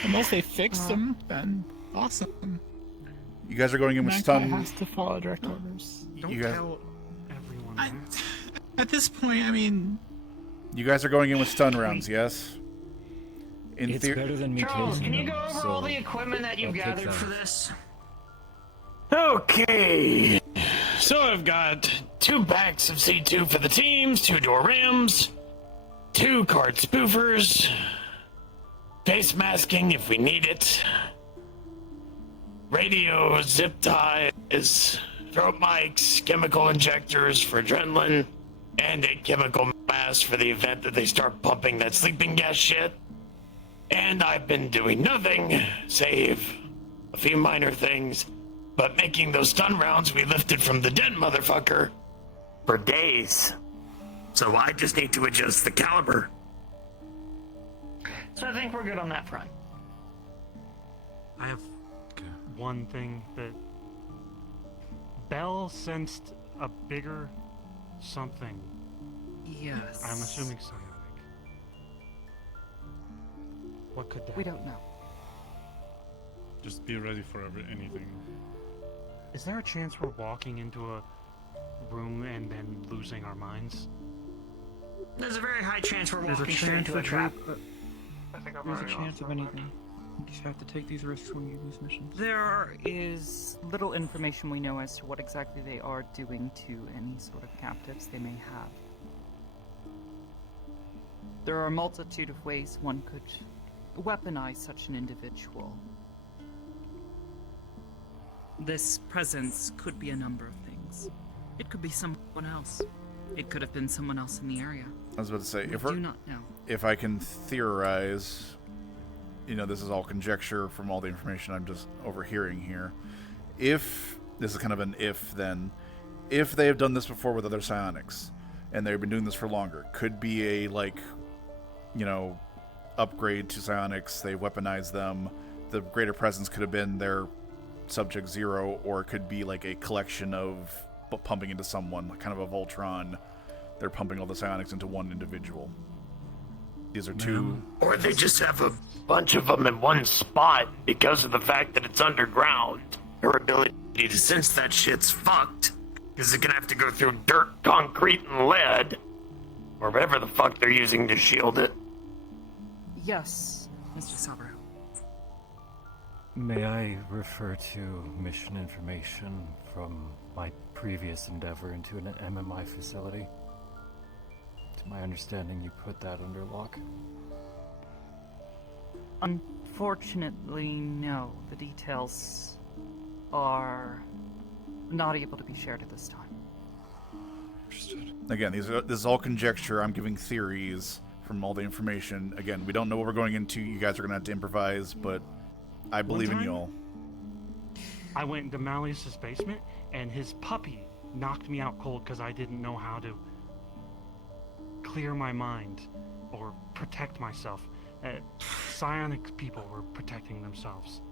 Unless they fix them, then awesome. You guys are going in with Magpie stun. has to follow direct orders. Don't You guys- tell everyone I, that. at this point, I mean, You guys are going in with stun rounds, yes? In it's theory, better than me Charles, tasing can you them, go over so all the equipment that you've I'll take gathered that. for this? Okay. So I've got 2 packs of C2 for the teams, 2 door rims, 2 card spoofers, face masking if we need it, radio, zip ties, throat mics, chemical injectors for adrenaline, and a chemical mask for the event that they start pumping that sleeping gas shit. And I've been doing nothing, save a few minor things, but making those stun rounds we lifted from the dead motherfucker for days. So I just need to adjust the caliber. So I think we're good on that front. I have one thing that Bell sensed a bigger something. Yes. I'm assuming psionic. What could that We be? don't know. Just be ready for anything. Is there a chance we're walking into a room and then losing our minds? There's a very high chance we're There's a walking straight chance into a of trap. I think I've There's a already chance lost of my mind. anything. You just have to take these risks when you do these missions. There is little information we know as to what exactly they are doing to any sort of captives they may have. There are a multitude of ways one could weaponize such an individual. This presence could be a number of things. It could be someone else. It could have been someone else in the area. I was about to say, We if do not know. if I can theorize, this is all conjecture from all the information I'm just overhearing here. If this is kind of an if, then if they have done this before with other psionics, and they've been doing this for longer, could be a upgrade to psionics. They weaponize them. The greater presence could have been their subject zero, or it could be like a collection of pumping into someone, like kind of a Voltron. They're pumping all the psionics into one individual. These are two. Or they just have a bunch of them in one spot because of the fact that it's underground. Her ability to sense that shit's fucked. Because it's gonna have to go through dirt, concrete, and lead. Or whatever the fuck they're using to shield it. Yes, Mr. Sabro. May I refer to mission information from my previous endeavor into an MMI facility? To my understanding, you put that under lock? Unfortunately, no. The details are not able to be shared at this time. Understood. Again, this is all conjecture. I'm giving theories from all the information. Again, we don't know what we're going into. You guys are going to have to improvise, but I believe in you all. I went into Malleus's basement, and his puppy knocked me out cold because I didn't know how to clear my mind or protect myself. Psionic people were protecting themselves.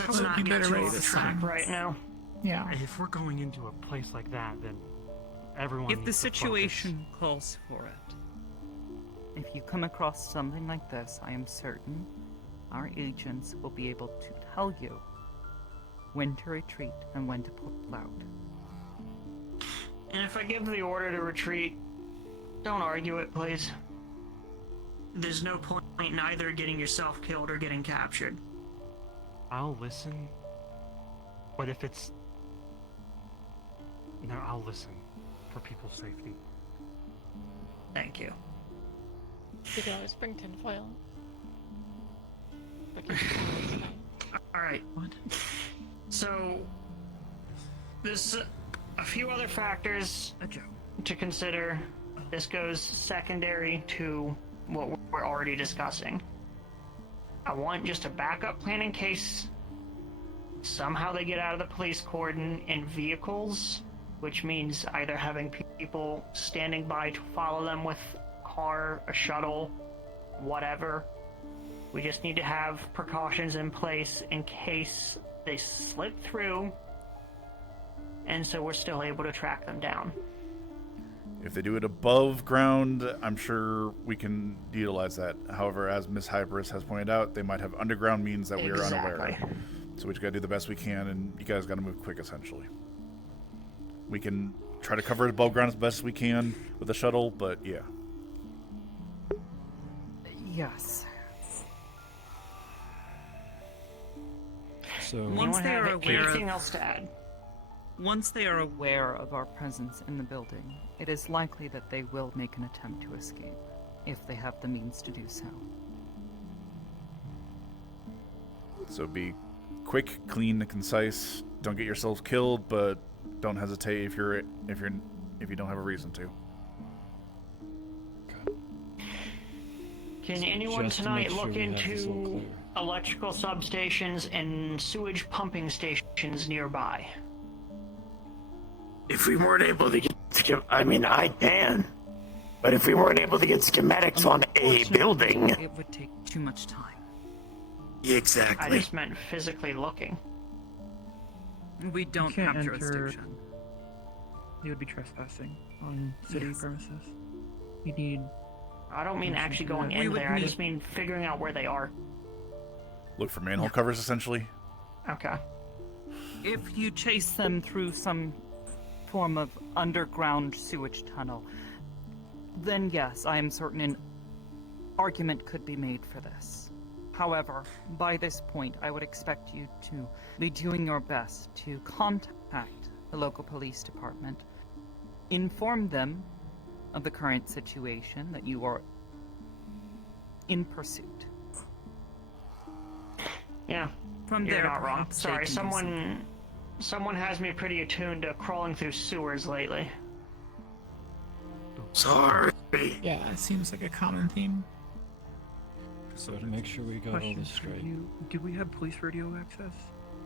Let's not get too off track right now. Yeah. If we're going into a place like that, then everyone If the needs to situation calls for it. If you come across something like this, I am certain our agents will be able to tell you when to retreat and when to pull out. And if I give the order to retreat, don't argue it, please. There's no point in either getting yourself killed or getting captured. I'll listen, but if it's... No, I'll listen for people's safety. Thank you. You can always bring tinfoil. Alright. What? So, there's a few other factors to consider. This goes secondary to what we're already discussing. I want just a backup plan in case somehow they get out of the police cordon in vehicles, which means either having people standing by to follow them with a car, a shuttle, whatever. We just need to have precautions in place in case they slip through, and so we're still able to track them down. If they do it above ground, I'm sure we can utilize that. However, as Miss Hybris has pointed out, they might have underground means that we are unaware. So we just gotta do the best we can, and you guys gotta move quick, essentially. We can try to cover it above ground as best as we can with the shuttle, but yeah. Yes. So Once they are aware anything else to add? Once they are aware of our presence in the building, it is likely that they will make an attempt to escape, if they have the means to do so. So be quick, clean, and concise. Don't get yourselves killed, but don't hesitate if you don't have a reason to. Can anyone Just to tonight make sure look we have this all into clear. electrical substations and sewage pumping stations nearby? If we weren't able to get, I can. But if we weren't able to get schematics on a building, it would take too much time. Exactly. I just meant physically looking. We don't can't have enter- jurisdiction. You would be trespassing on city Yes. premises. You need. I don't mean actually going We in would there, I need- just mean figuring out where they are. Look for manhole covers, essentially. Okay. If you chase them through some form of underground sewage tunnel, then yes, I am certain an argument could be made for this. However, by this point, I would expect you to be doing your best to contact the local police department, inform them of the current situation, that you are in pursuit. Yeah. From You're there, not wrong. perhaps they Sorry, can do someone Someone has me pretty attuned to crawling through sewers lately. Sorry. Yeah, it seems like a common theme. So to make sure we got all Question this for straight. you: do we have police radio access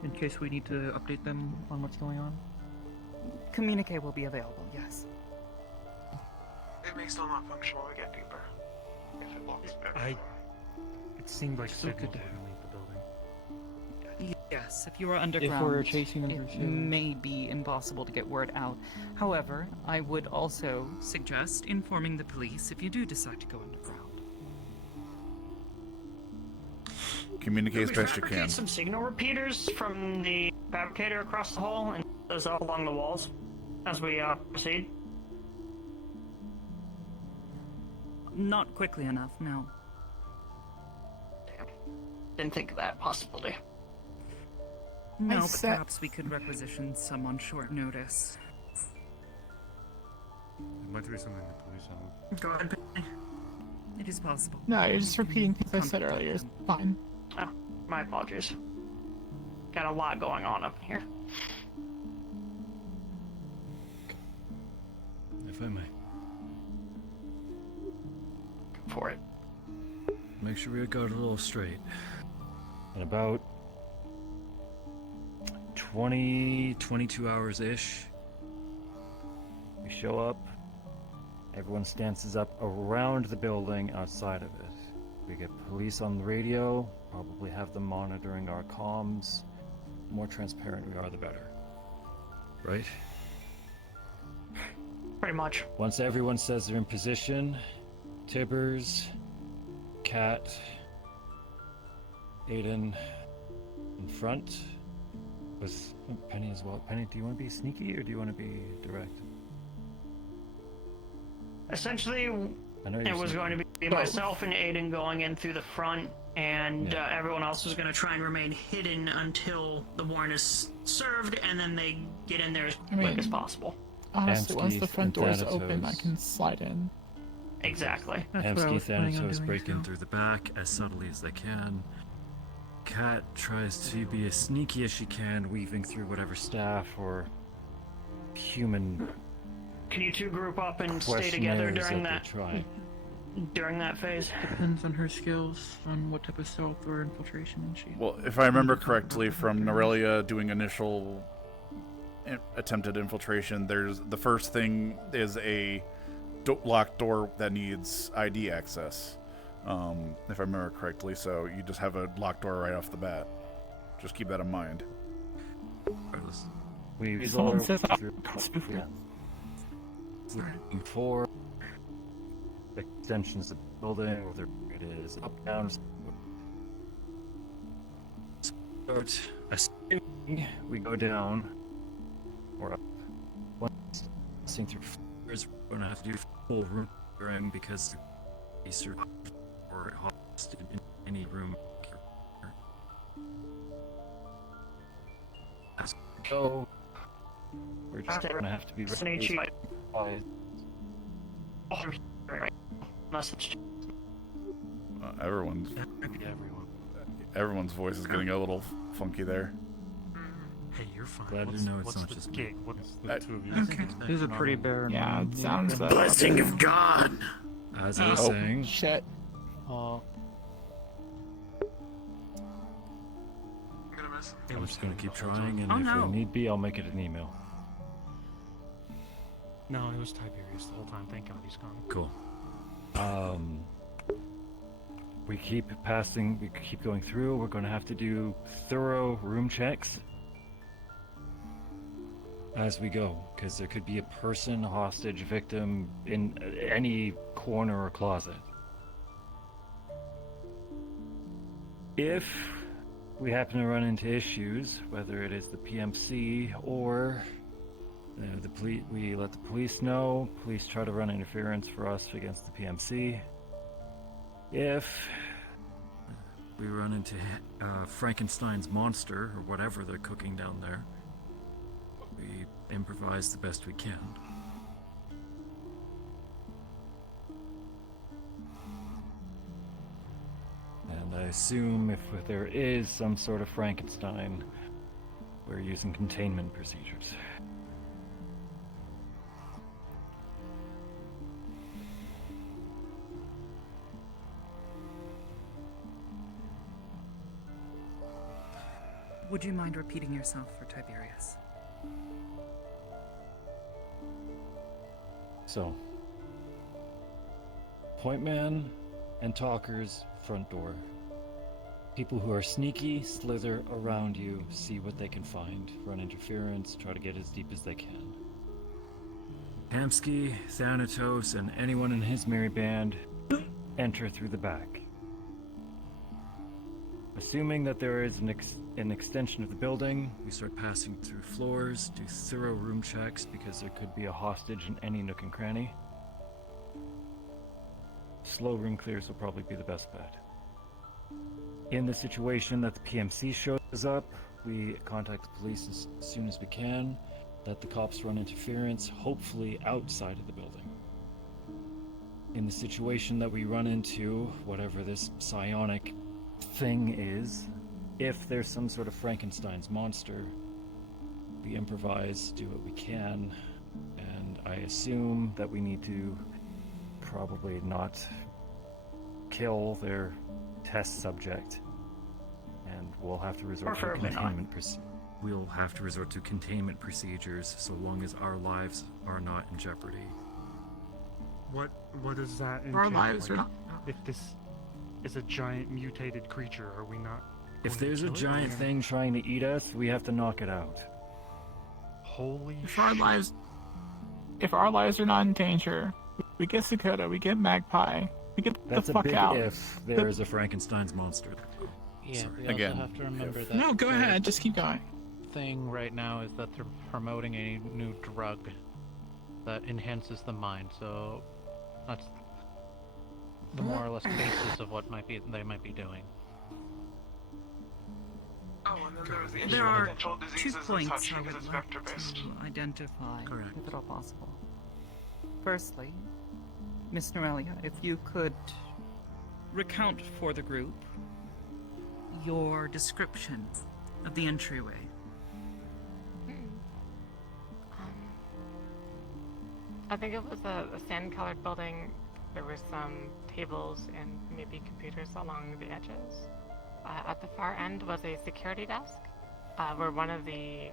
in case we need to update them on what's going on? Communique will be available, yes. It may still not function while we get deeper. If it locks back. It seemed like So signal good to wouldn't leave the building. Yes, if you are underground, we're chasing them it through sewers. may be impossible to get word out. However, I would also suggest informing the police if you do decide to go underground. Communicate as best you Fabricate can. some signal repeaters from the fabricator across the hall and those all along the walls as we proceed. Not quickly enough, no. Damn. Didn't think of that possibility. No, I but said- perhaps we could requisition some on short notice. It might be something the police have. Go ahead, Penny. It is possible. No, you're just repeating things I said earlier. It's fine. Oh, my apologies. Got a lot going on up here. If I may. Go for it. Make sure we got it a little straight. In about 22 hours-ish, we show up. Everyone stances up around the building outside of it. We get police on the radio, probably have them monitoring our comms. The more transparent we are, the better. Right? Pretty much. Once everyone says they're in position, Tibbers, Cat, Aiden in front, with Penny as well. Penny, do you want to be sneaky or do you want to be direct? Essentially, I know it you're was sneaky. going to be myself and Aiden going in through the front, and Yeah. everyone else was going to try and remain hidden until the warrant is served, and then they get in there as quick as possible. Honestly, once the Amskeith front and door is Thanatos. open, I can slide in. Exactly. That's what I was Amskeith planning on Thanatos doing break in too. through the back as subtly as they can. Cat tries to be as sneaky as she can, weaving through whatever staff or human Can you two group up and stay questionnaires together during that that they're trying. phase? Depends on her skills, on what type of stealth or infiltration she. Well, if I remember correctly from Norelia doing initial attempted infiltration, there's the first thing is a locked door that needs ID access. If I remember correctly, so you just have a locked door right off the bat. Just keep that in mind. We Someone all says through, yeah. Looking for extensions of the building, whether it is up, down. Start assuming we go down or up. Once passing through floors, we're going to have to do full room clearing because we survived or hosted in any room. As we go, we're just going to have to be ready. Message. Everyone's voice is getting a little funky there. Hey, you're fine. Glad to what's, know it's what's not the just me. gig? What's The two of you. Okay. This is a pretty bare. Yeah, it sounds that. Blessing of God. As I was saying, Shit. I'm gonna miss him. I'm just going to keep trying, and Oh, if no. we need be, I'll make it an email. No, it was Tiberius the whole time. Thank God he's gone. Cool. We keep passing, we keep going through. We're going to have to do thorough room checks as we go, because there could be a person, hostage, victim in any corner or closet. If we happen to run into issues, whether it is the PMC or the police, we let the police know. Police try to run interference for us against the PMC. If we run into Frankenstein's monster or whatever they're cooking down there, we improvise the best we can. And I assume if there is some sort of Frankenstein, We're using containment procedures. Would you mind repeating yourself for Tiberius? So, point man and talkers, front door. People who are sneaky slither around you, see what they can find, run interference, try to get as deep as they can. Hamsky, Thanatos, and anyone in his merry band enter through the back. Assuming that there is an extension of the building, we start passing through floors, do thorough room checks because there could be a hostage in any nook and cranny. Slow room clears will probably be the best bet. In the situation that the PMC shows up, we contact the police as soon as we can, let the cops run interference, hopefully outside of the building. In the situation that we run into, whatever this psionic thing is, if there's some sort of Frankenstein's monster, we improvise, do what we can, and I assume that we need to probably not kill their test subject, and we'll have to resort to containment we'll have to resort to containment procedures so long as our lives are not in jeopardy. What does that entail? Our lives are Like, not. if this is a giant mutated creature, are we not? If going to there's a kill it, or giant are we thing trying to eat us, we have to knock it out. Holy If our lives are not in danger, we get Sakota, we get Magpie, we get That's the a fuck big out. if there is a Frankenstein's monster. Yeah, Sorry. we also Again, have to remember that. No, go the ahead, just keep going. Thing right now is that they're promoting a new drug that enhances the mind, so that's the more or less basis of what they might be doing. Oh, and then there was the issue There of are potential 2 diseases and points such I because would it's like vector-based. to identify, Correct. if at all possible. Firstly, Miss Norelia, if you could recount for the group your description of the entryway. I think it was a sand-colored building. There were some tables and maybe computers along the edges. At the far end was a security desk, where one of the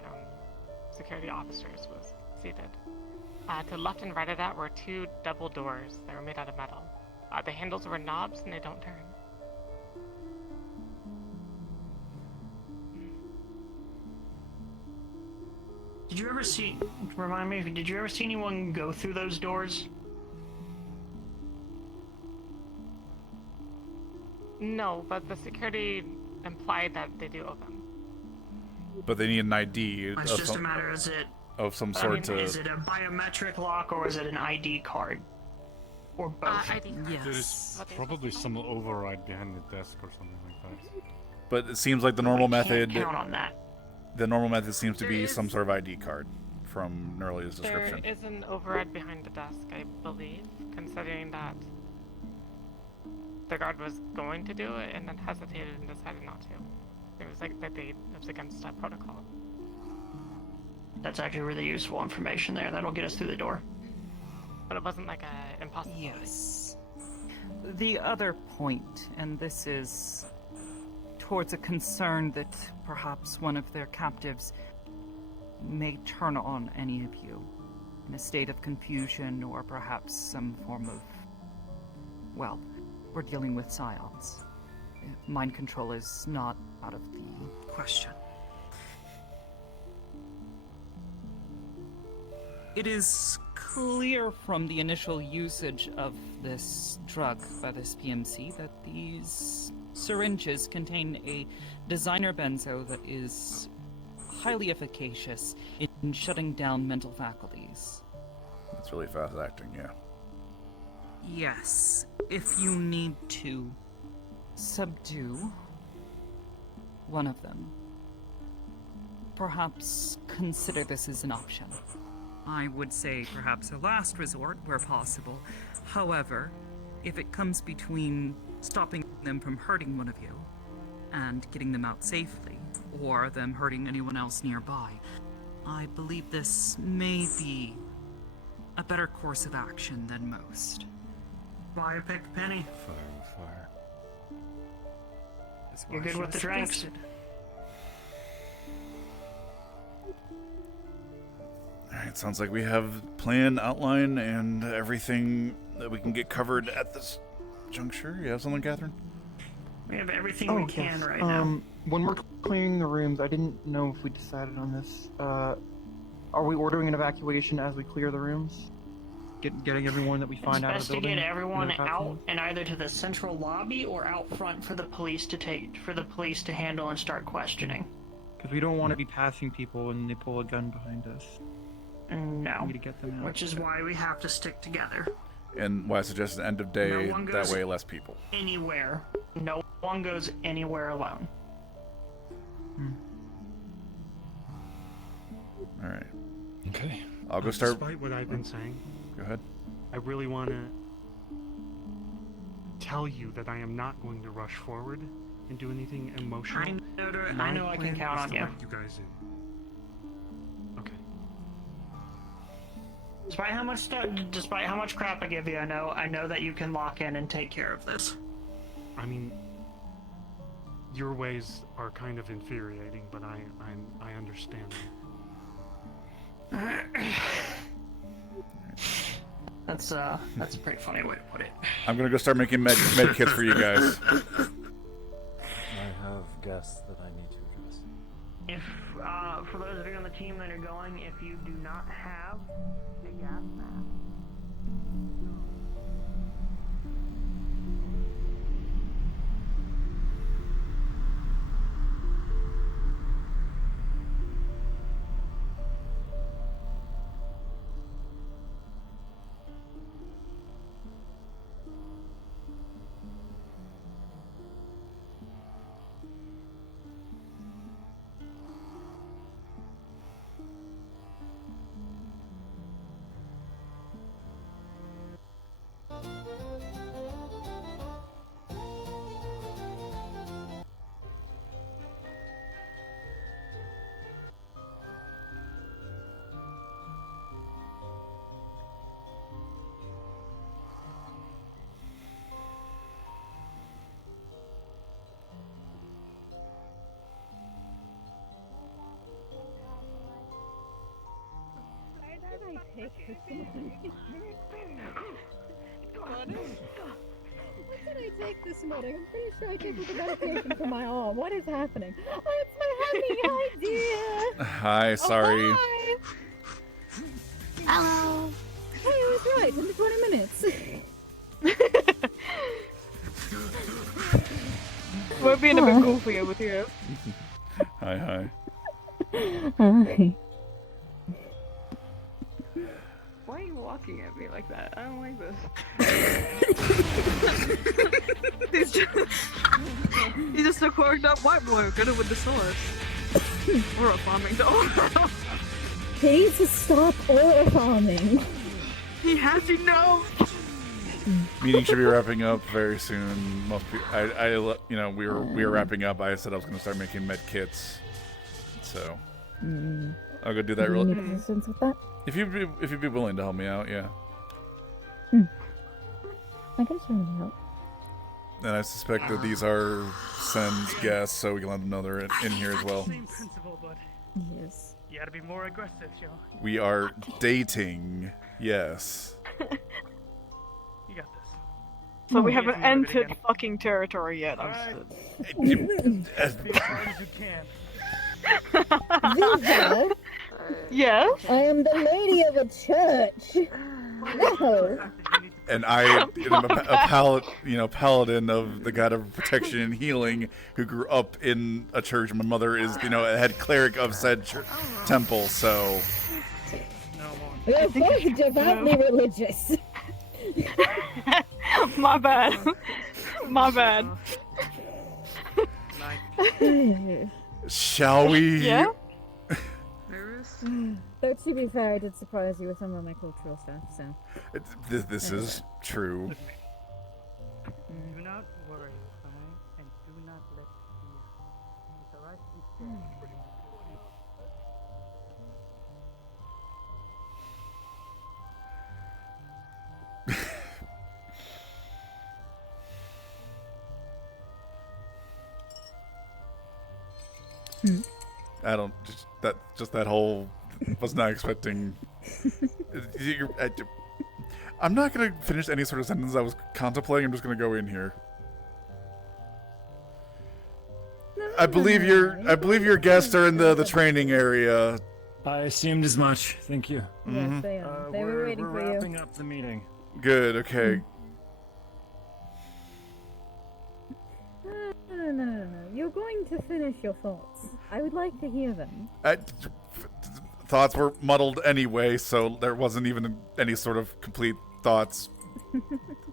security officers was seated. To the left and right of that were 2 double doors that were made out of metal. The handles were knobs and they don't turn. Did you ever see? Remind me. Did you ever see anyone go through those doors? No, but the security implied that they do open. But they need an ID It's just a matter. Is it? of some sort to. Is it a biometric lock or is it an ID card? Or both? ID card. There is probably some override behind the desk or something like that. But it seems like the normal method. Count on that. The normal method seems to be some sort of ID card from Nerlia's description. There is an override behind the desk, I believe, considering that the guard was going to do it and then hesitated and decided not to. It was like that it was against protocol. That's actually really useful information there. That'll get us through the door. But it wasn't like a impossibility. Yes. The other point, and this is towards a concern that perhaps one of their captives may turn on any of you in a state of confusion or perhaps some form of, well, we're dealing with scions. Mind control is not out of the question. It is clear from the initial usage of this drug by this PMC that these syringes contain a designer benzo that is highly efficacious in shutting down mental faculties. It's really fast acting, yeah. Yes, if you need to subdue one of them, perhaps consider this as an option. I would say perhaps a last resort where possible. However, if it comes between stopping them from hurting one of you and getting them out safely, or them hurting anyone else nearby. I believe this may be a better course of action than most. Why I picked Penny? Fire. That's why You're good she with the was drinks. suggested. Alright, sounds like we have plan, outline, and everything that we can get covered at this juncture. You have something, Catherine? We have everything we can yes. right now. When we're clearing the rooms, I didn't know if we decided on this. Are we ordering an evacuation as we clear the rooms? Getting everyone that we find out of the building? It's best to get everyone in out and either to the central lobby or out front for the police to handle and start questioning. Because we don't want to be passing people and they pull a gun behind us. No. We need to get them out. Which is why we have to stick together. And why I suggest an end of day, No one that goes way less people. Anywhere. No one goes anywhere alone. Alright. Okay. I'll go start. Despite what I've been saying, Go ahead. I really want to tell you that I am not going to rush forward and do anything emotional. I know I can count on you. You guys in. Okay. Despite how much crap I give you, I know that you can lock in and take care of this. I mean, your ways are kind of infuriating, but I understand. That's a pretty funny way to put it. I'm gonna go start making med kits for you guys. I have guests that I need to address. If, for those of you on the team that are going, if you do not have a gas mask, What did I take this morning? I'm pretty sure I took the medication for my arm. What is happening? Oh, it's my happy idea! Hi, sorry. Oh, hi. Hello! Hey, I was right. In 20 minutes. We're being a bit goofy over here. Hi. Hi. Why are you walking at me like that? I don't like this. He's just a corked up white boy, good with the sword. We're a farming dog. He needs to stop oil farming. He has enough. Meeting should be wrapping up very soon. Most people, we were wrapping up. I said I was going to start making med kits, so I'll go do that. Do you need assistance with that? If you'd be willing to help me out, yeah. I can certainly help. And I suspect that these are Sen's guests, so we can let them know they're in here as well. Same principle, but yes. You gotta be more aggressive, yo. We are dating, yes. You got this. So we haven't entered fucking territory yet. Alright. Be as hard as you can. Viva? Yes? I am the lady of a church. No. And I am a paladin of the god of protection and healing who grew up in a church. My mother is, a head cleric of said temple, so... We are both devoutly religious. My bad. My bad. Shall we? Yeah? Though to be fair, I did surprise you with some of my cultural stuff, so... This is true. Do not worry, alright? And do not let fear I don't just that whole was not expecting. I'm not gonna finish any sort of sentence I was contemplating. I'm just gonna go in here. I believe your guests are in the training area. I assumed as much. Thank you. Yes, they are. They were waiting for you. We're wrapping up the meeting. Good. Okay. No. You're going to finish your thoughts. I would like to hear them. Thoughts were muddled anyway, so there wasn't even any sort of complete thoughts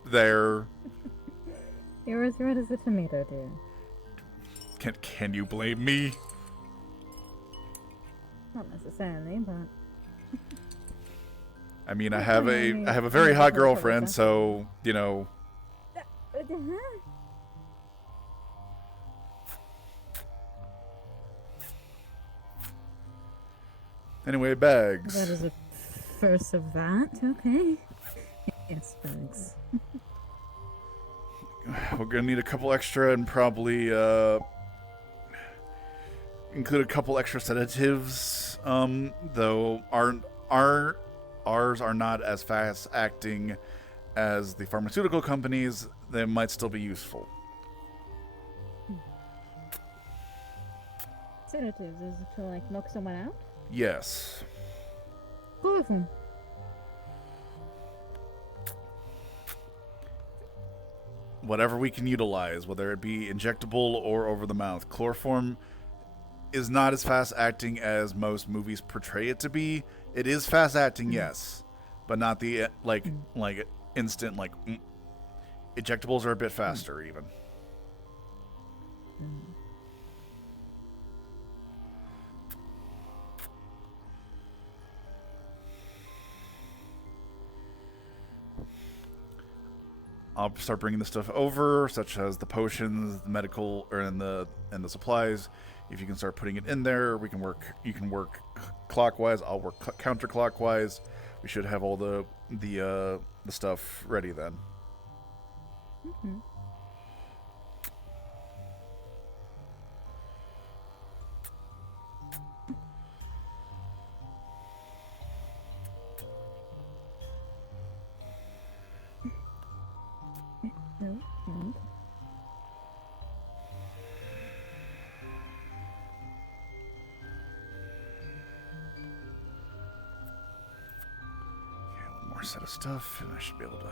there. You're as red as a tomato, dear. Can you blame me? Not necessarily, but... I mean, I have a very hot girlfriend, so, you know. Anyway, bags. That is a first of that, okay. Yes, bags. We're gonna need a couple extra and probably include a couple extra sedatives. Though ours are not as fast acting as the pharmaceutical companies. They might still be useful. Sedatives, is it to like knock someone out? Yes. Chloroform. Whatever we can utilize, whether it be injectable or over the mouth. Chloroform is not as fast acting as most movies portray it to be. It is fast acting, yes, but not the like instant injectables are a bit faster even. I'll start bringing the stuff over, such as the potions, the medical, and the supplies. If you can start putting it in there, we can work. You can work clockwise. I'll work counterclockwise. We should have all the stuff ready then. Mm-hmm. No. One more set of stuff, and I should be able to.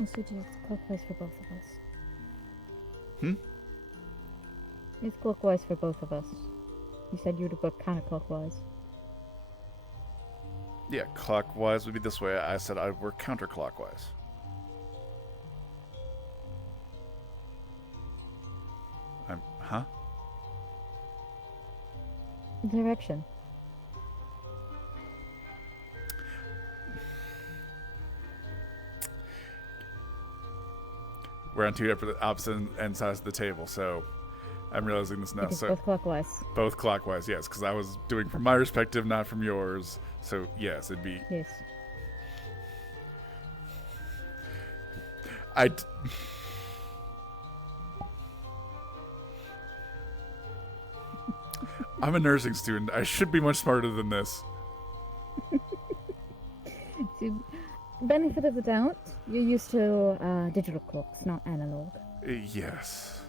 I suggest clockwise for both of us. Hmm? It's clockwise for both of us. You said you'd go counterclockwise. Yeah, clockwise would be this way. I said I'd work counterclockwise. Huh? Direction. We're on two opposite ends of the table, so I'm realizing this now. Because So both clockwise. Both clockwise, yes, because I was doing from my perspective, not from yours. So yes, it'd be. Yes. I'm a nursing student. I should be much smarter than this. Benefit of the doubt, you're used to digital clocks, not analog. Yes.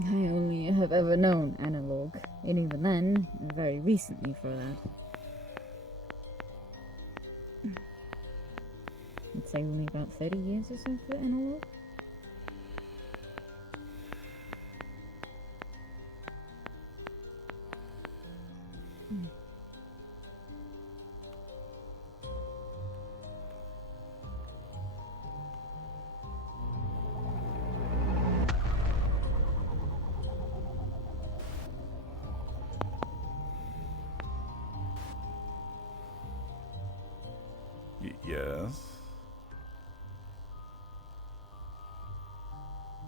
I only have ever known analog, and even then, very recently for that. I'd say only about 30 years or so for analog. Yes.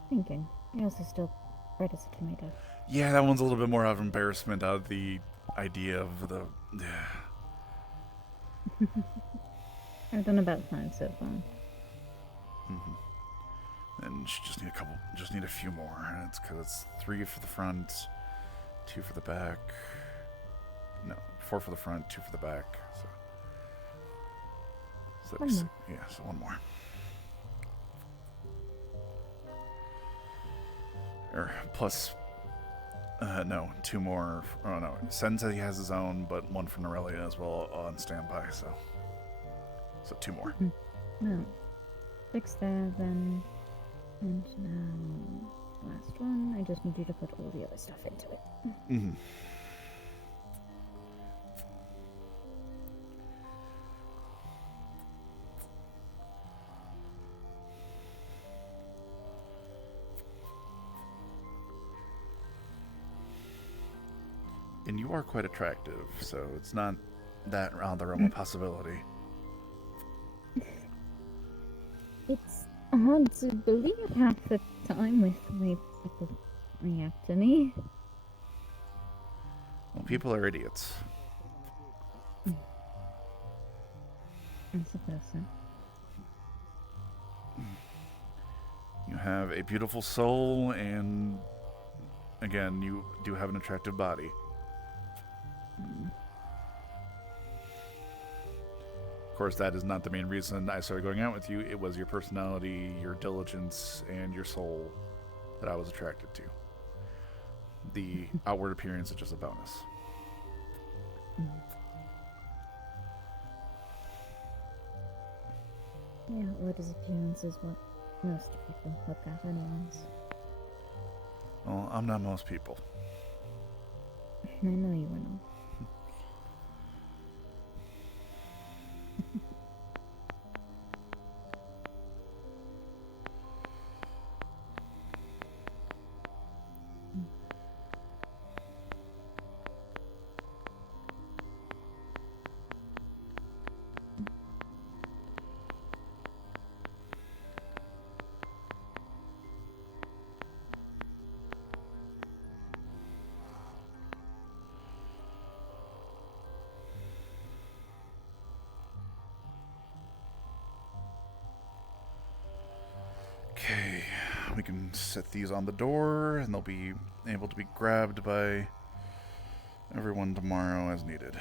Thinking. I also still red as a tomato. Yeah, that one's a little bit more out of embarrassment out of the idea of the. I've done about 5 so far. And she just need a couple. Just need a few more. And it's because it's 3 for the front, 2 for the back. No, 4 for the front, 2 for the back. So One more. yeah, so one more. Plus, no, 2 more. Oh no, Sensei has his own, but 1 for Norelia as well on standby. So 2 more. No. 6 there, then. And now, last one. I just need you to put all the other stuff into it. Mm-hmm. And you are quite attractive, so it's not that out of the realm of possibility. It's hard to believe half the time with the way people react to me. Well, people are idiots. I suppose so. You have a beautiful soul, and again, you do have an attractive body. Of course, that is not the main reason I started going out with you. It was your personality, your diligence, and your soul that I was attracted to. The outward appearance is just a bonus. Yeah, outward appearance is what most people look at anyways. Well, I'm not most people. I know you were not. Okay, we can set these on the door, and they'll be able to be grabbed by everyone tomorrow as needed.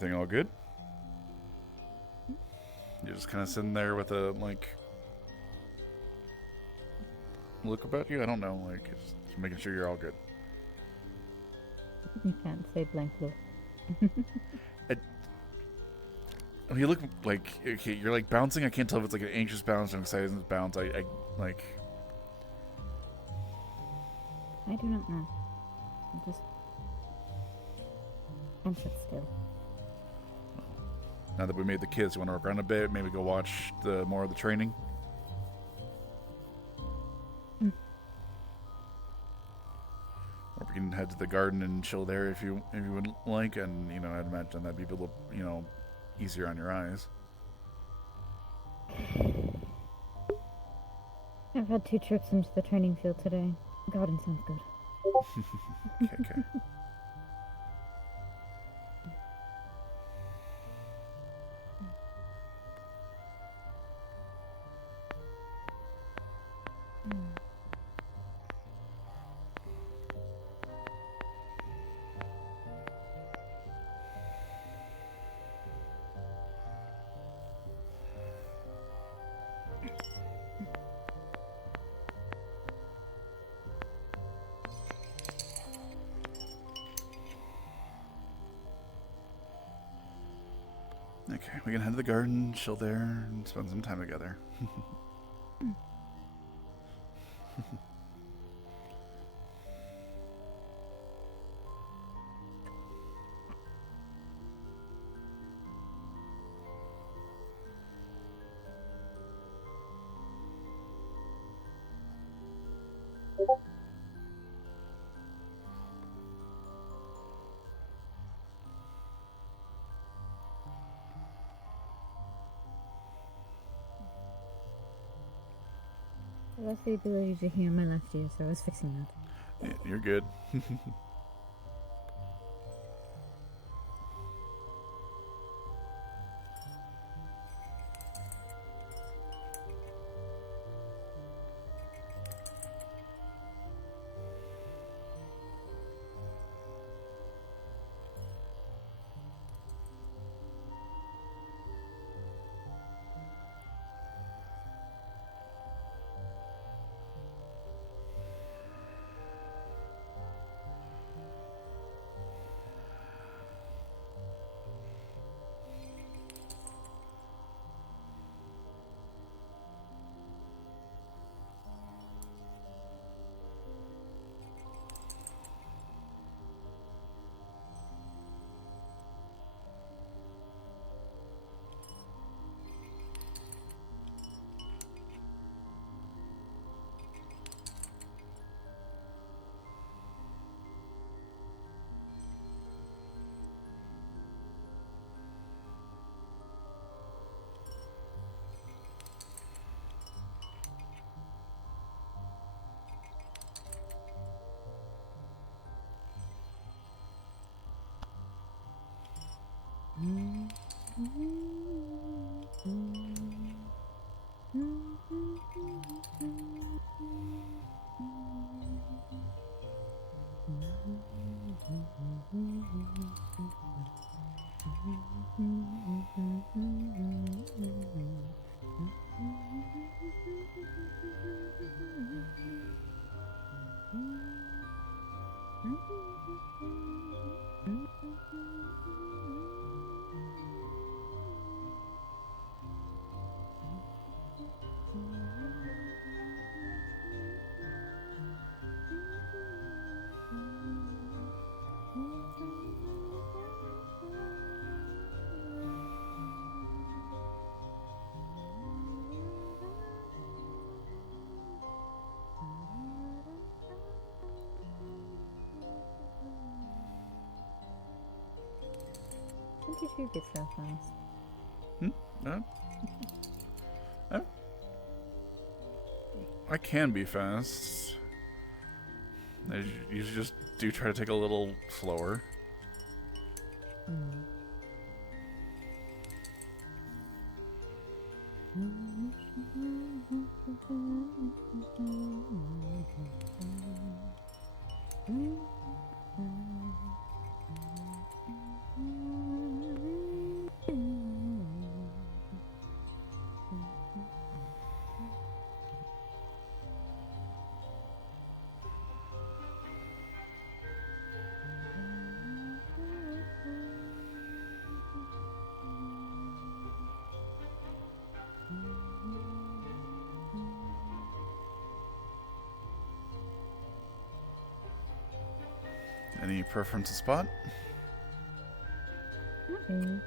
Everything all good? You're just kind of sitting there with a, like, look about you? I don't know, like, just making sure you're all good. You can't say blank look. You look like, okay, you're like bouncing. I can't tell if it's like an anxious bounce or an excited bounce. I like. I do not know. I'm sit still. Now that we made the kids, you want to work around a bit, maybe go watch more of the training. Or we can head to the garden and chill there if you would like, and I'd imagine that'd be a little easier on your eyes. I've had 2 trips into the training field today. Garden sounds good. Okay. Okay, we can head to the garden, chill there, and spend some time together. I lost the ability to hear my left ear, so I was fixing that. Yeah, you're good. When did you get so fast? I can be fast. I usually just do try to take a little slower. preference to spot? Okay.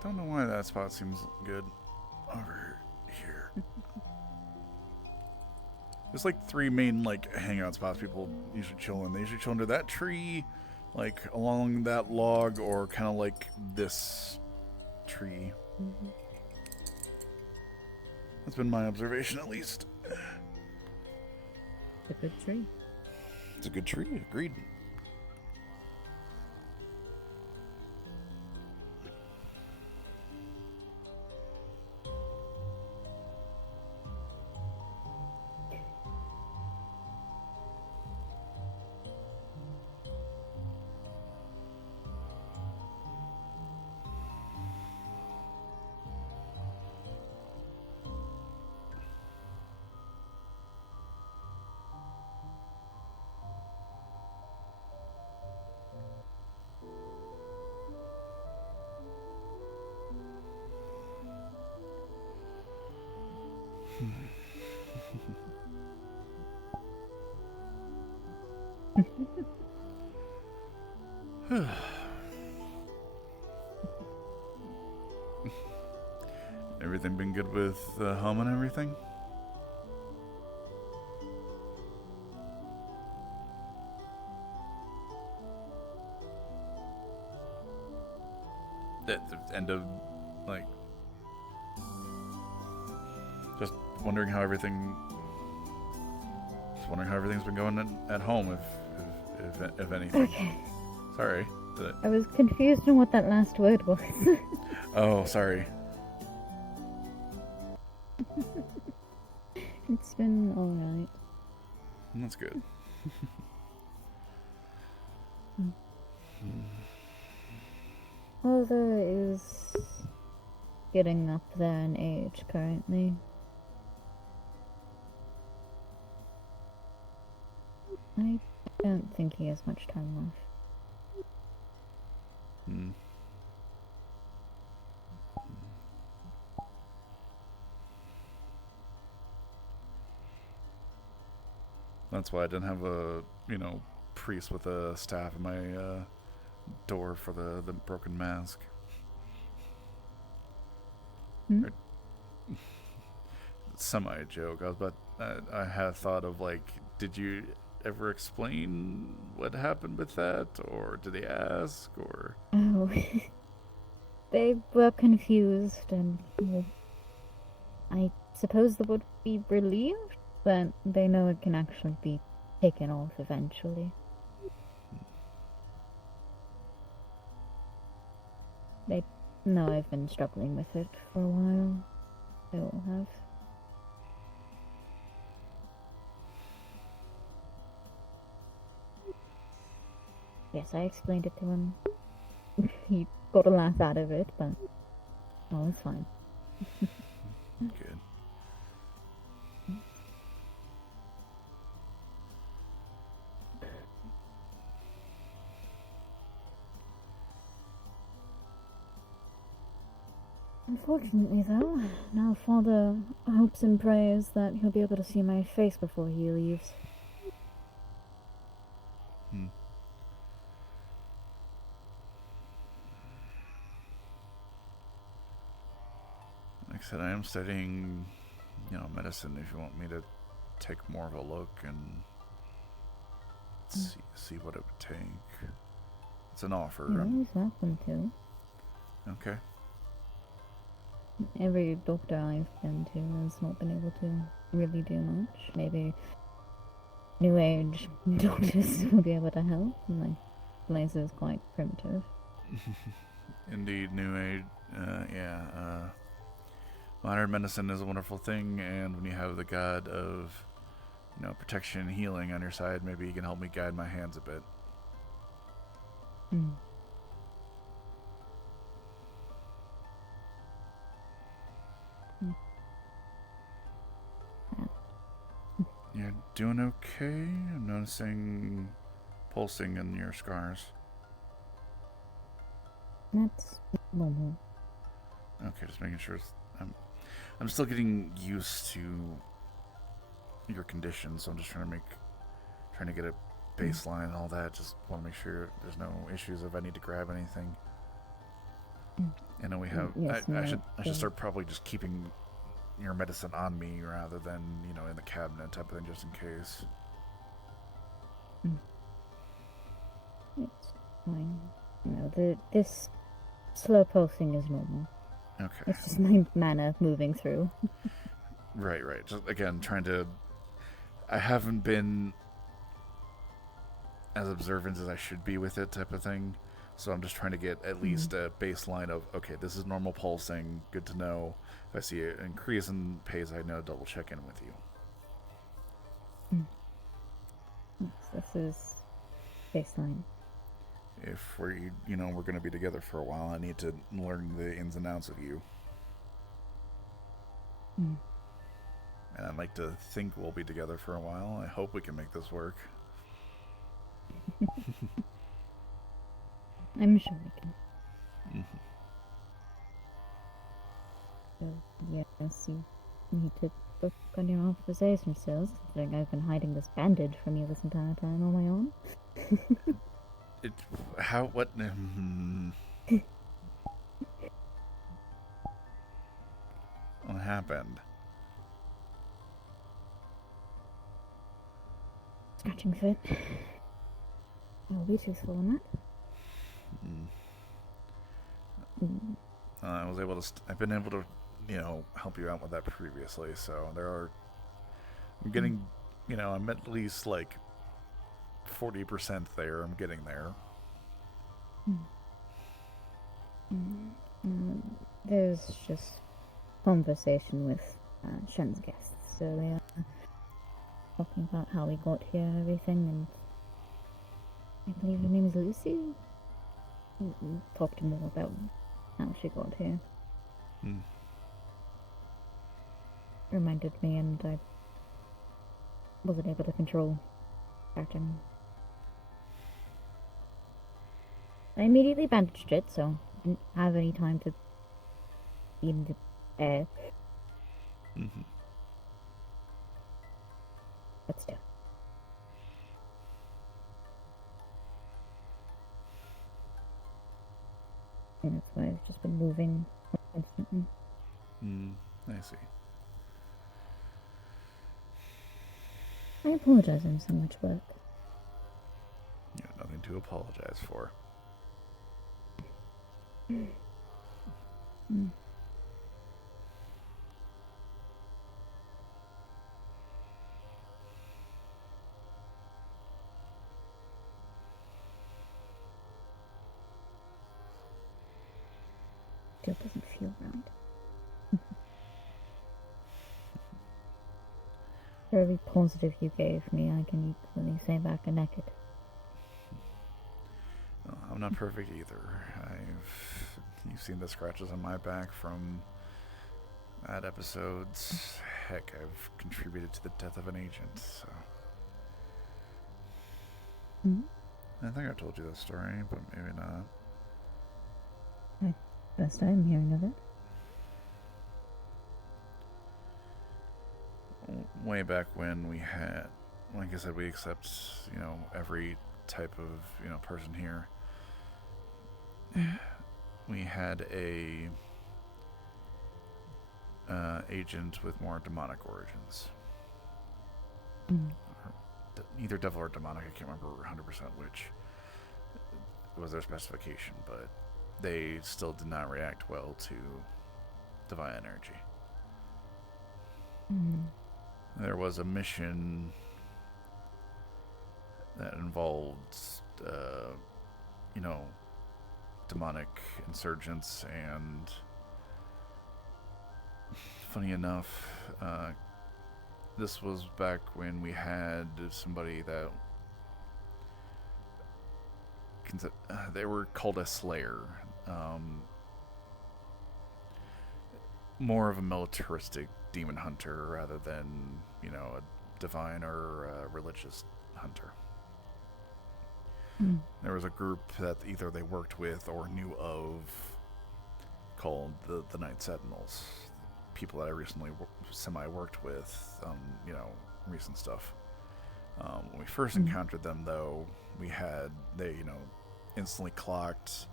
Don't know why that spot seems good over here. There's like 3 main like hangout spots people usually chill in. They usually chill under that tree, like along that log, or kind of like this tree. That's been my observation, at least. It's a good tree. It's a good tree, agreed. Everything been good with home and everything? At the end of, like, just wondering how everything. Just wondering how everything's been going at home, if anything. Okay. Sorry. I was confused on what that last word was. Oh, sorry. It's been alright. That's good. Although it is getting up there in age currently. I don't think he has much time left. Hmm. That's why I didn't have a, priest with a staff in my door for the broken mask. Semi joke. I had thought of like, did you ever explain what happened with that, or did they ask, or? Oh, they were confused, and well, I suppose they would be relieved, but they know it can actually be taken off eventually. They know I've been struggling with it for a while. They all have. Yes, I explained it to him. He got a laugh out of it, but oh, it's fine. Good. Unfortunately, though, now Father hopes and prays that he'll be able to see my face before he leaves. Like I said, I am studying, medicine. If you want me to take more of a look and see what it would take, it's an offer. You're always welcome to. Okay. Every doctor I've been to has not been able to really do much. Maybe New Age doctors will be able to help. My place is quite primitive. Indeed, New Age. Modern medicine is a wonderful thing, and when you have the god of, protection and healing on your side, maybe you can help me guide my hands a bit. You're doing okay? I'm noticing pulsing in your scars. That's normal. Okay, just making sure. I'm still getting used to your conditions, so I'm just trying to get a baseline and all that. Just want to make sure there's no issues if I need to grab anything. I know we have. Yes, I should start probably just keeping your medicine on me rather than in the cabinet type of thing, just in case. It's fine. This slow pulsing is normal. Okay. It's just my mana moving through. Right. Just again, I haven't been as observant as I should be with it, type of thing. So I'm just trying to get at least a baseline of, okay, this is normal pulsing. Good to know. If I see an increase in pace, I know to double check in with you. Yes, this is baseline. If we're going to be together for a while, I need to learn the ins and outs of you. And I'd like to think we'll be together for a while. I hope we can make this work. I'm sure we can. So, yes, you need to work on your authorization skills, considering I've been hiding this bandage from you this entire time on my own. What happened? Scratching fit. I'll be truthful on that. I've been able to, help you out with that previously. So I'm getting, I'm at least like 40% there. I'm getting there. There's just conversation with Shen's guests, so they are talking about how we got here and everything, and I believe her name is Lucy. Talked more about how she got here. Reminded me, and I wasn't able to control acting. I immediately bandaged it, so I didn't have any time to be in the air. But still. And that's why I've just been moving constantly. I see. I apologize on so much work. You have nothing to apologize for. Still doesn't feel right. For every positive you gave me, I can equally say back a naked. Well, I'm not perfect either. You've seen the scratches on my back from bad episodes. Heck, I've contributed to the death of an agent, so. I think I told you that story, but maybe not. First time hearing of it. Way back when we had, like I said, we accept, every type of, person here. We had a agent with more demonic origins. Either devil or demonic, I can't remember 100% which was their specification, but they still did not react well to divine energy. There was a mission that involved, demonic insurgents, and funny enough, this was back when we had somebody that they were called a slayer, more of a militaristic demon hunter rather than, a divine or a religious hunter. There was a group that either they worked with or knew of called the Night Sentinels. People that I recently semi-worked with, recent stuff. When we first encountered them, though, they instantly clocked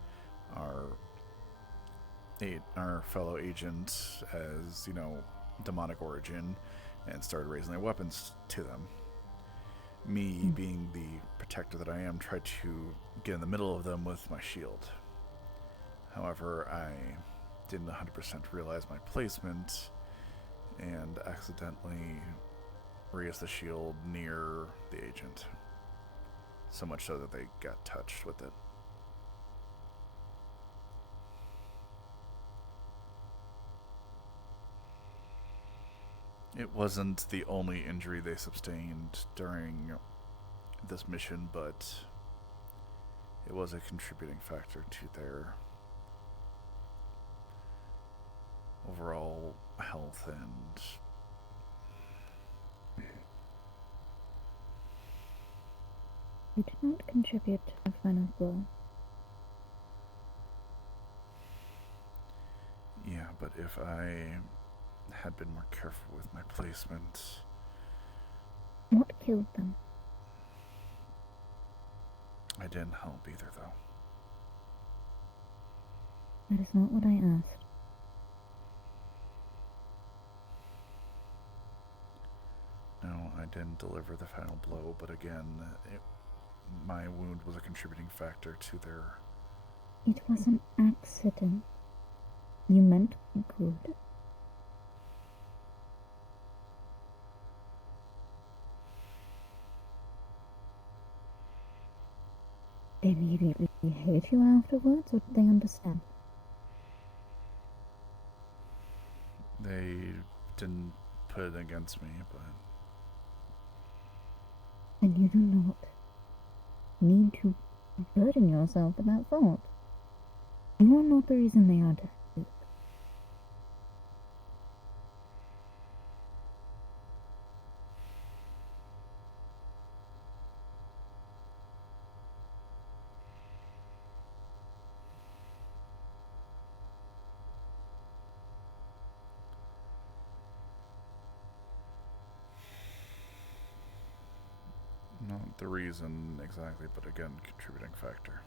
our fellow agent as, demonic origin and started raising their weapons to them. Me, being the protector that I am, tried to get in the middle of them with my shield. However, I didn't 100% realize my placement and accidentally raised the shield near the agent. So much so that they got touched with it. It wasn't the only injury they sustained during this mission, but it was a contributing factor to their overall health and You did not contribute to the final blow. yeah, but if I had been more careful with my placement. What killed them? I didn't help either, though. That is not what I asked. No, I didn't deliver the final blow, but again, my wound was a contributing factor to their... It was an accident. You meant good. They immediately hate you afterwards, or did they understand? They didn't put it against me, but... And you do not need to burden yourself with that thought. You are not the reason they are dead. Not the reason exactly, but again, contributing factor.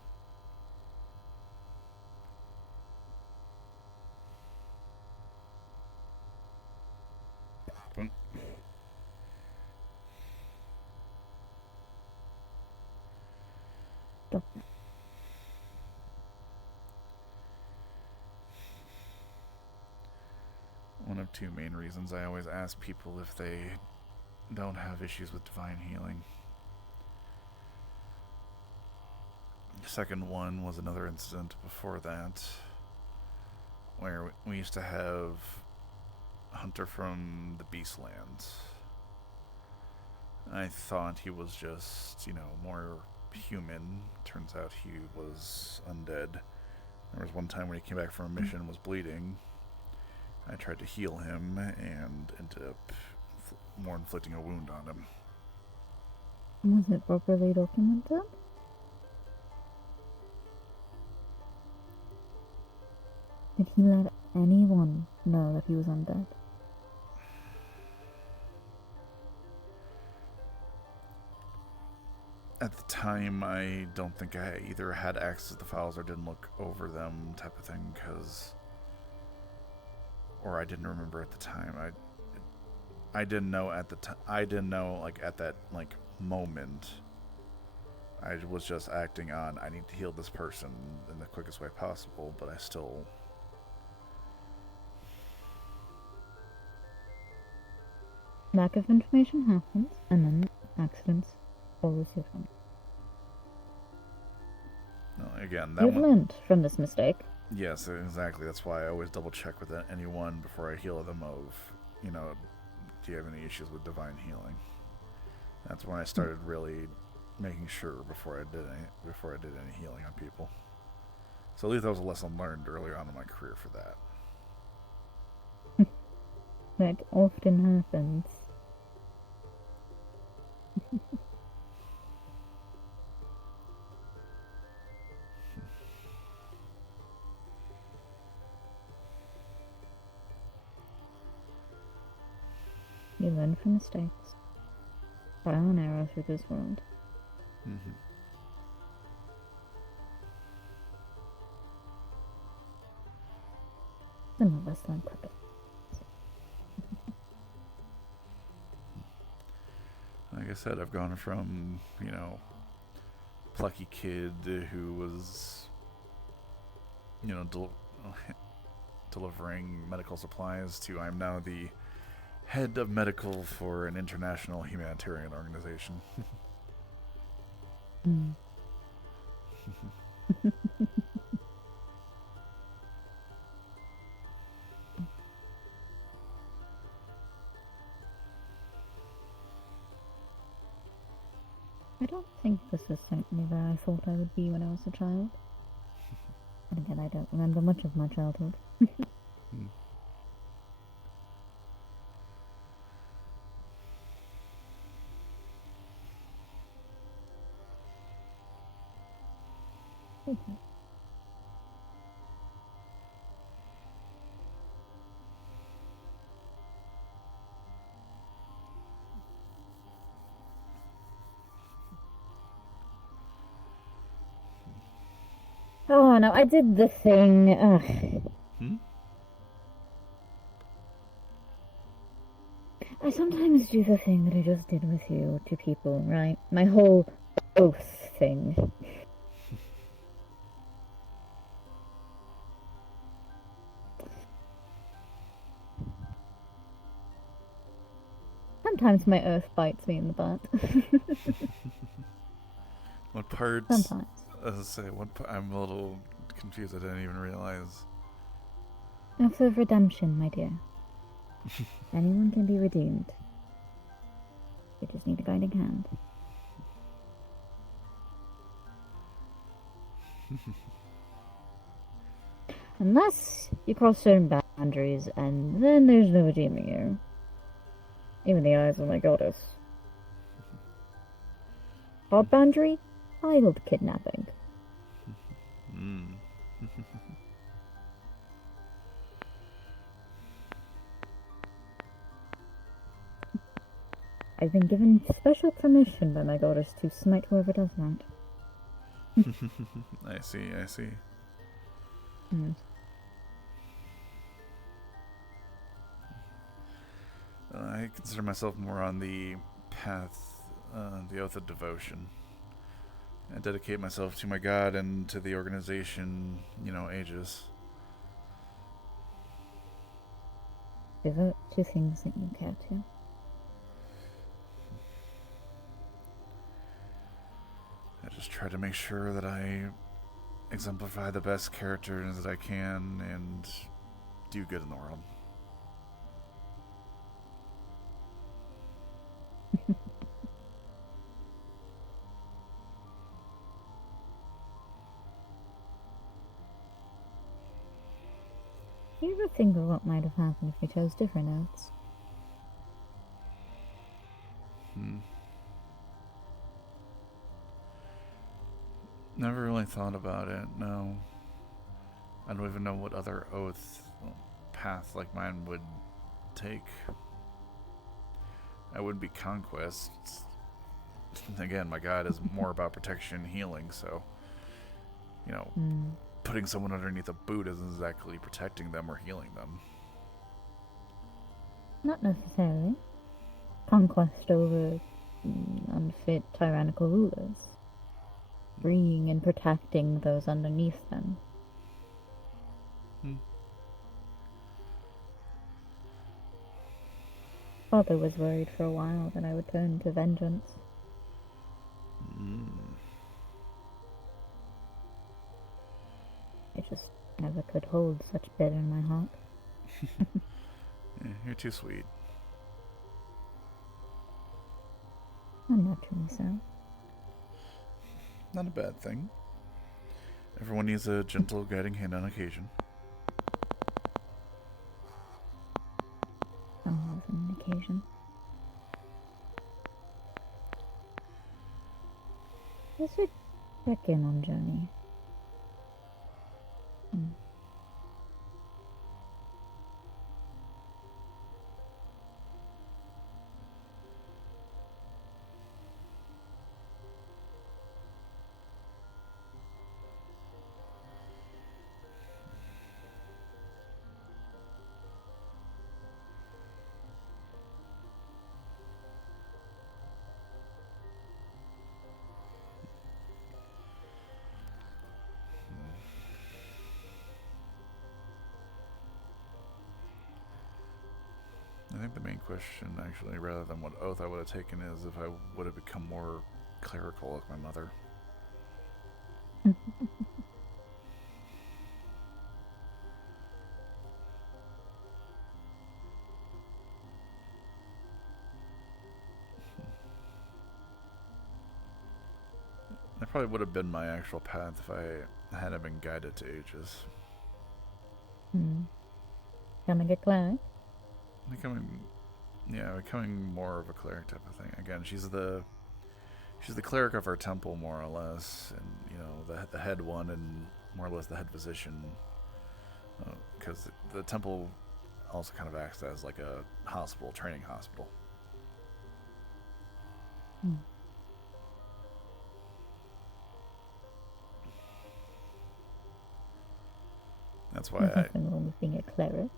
One of two main reasons I always ask people if they don't have issues with divine healing. The second one was another incident before that, where we used to have a hunter from the Beastlands. I thought he was just, more human. Turns out he was undead. There was one time when he came back from a mission and was bleeding. I tried to heal him and ended up more inflicting a wound on him. Was it properly documented? Did he let anyone know that he was undead? At the time, I don't think I either had access to the files or didn't look over them, type of thing, or I didn't remember at the time. I didn't know at the time. I didn't know at that moment. I was just acting on, I need to heal this person in the quickest way possible, but I still... Lack of information happens, and then accidents follow suit on it. No, again, that You've learned from this mistake. Yes, exactly. That's why I always double check with anyone before I heal them of, do you have any issues with divine healing? That's when I started really making sure before I did any healing on people. So at least that was a lesson learned earlier on in my career for that. That often happens. You learn from mistakes. Trial and error through this world. Mm-hmm. Some of us learn quicker. Like I said, I've gone from, you know, plucky kid who was, you know, delivering medical supplies to I'm now the head of medical for an international humanitarian organization. Mm. I don't think this is certainly where I thought I would be when I was a child. And again, I don't remember much of my childhood. Oh no, I did the thing. Ugh. I sometimes do the thing that I just did with you to people, right? My whole oath thing. Sometimes my oath bites me in the butt. What parts? Sometimes. As I say, I'm a little confused. I didn't even realize. Oath of redemption, my dear. Anyone can be redeemed. You just need a guiding hand. Unless you cross certain boundaries, and then there's no redeeming you. Even the eyes of my goddess. Hard boundary? Child kidnapping. I've been given special permission by my goddess to smite whoever does that. I see, I see. I consider myself more on the path, the oath of devotion. I dedicate myself to my god and to the organization, you know, Aegis. Devote to things that you care to. I just try to make sure that I exemplify the best characters that I can and do good in the world. Do you ever think of what might have happened if we chose different oaths? Never really thought about it, no. I don't even know what other oath path like mine would take. I wouldn't be conquest. Again, my god is more about protection and healing, so, you know, putting someone underneath a boot isn't exactly protecting them or healing them. Not necessarily. Conquest over unfit tyrannical rulers. Freeing and protecting those underneath them. Father was worried for a while that I would turn to vengeance. I just never could hold such bitter in my heart. You're too sweet. Unnaturally so. Not a bad thing. Everyone needs a gentle guiding hand on occasion. On an occasion. I should check in on Journey. think the main question, actually, rather than what oath I would have taken, is if I would have become more clerical like my mother. That probably would have been my actual path if I hadn't been guided to Aegis. Becoming a cleric? Becoming more of a cleric type of thing. Again, she's the cleric of our temple, more or less, and you know, the head one, and more or less the head physician, because the temple also kind of acts as like a hospital, training hospital. That's why nothing wrong with being a cleric.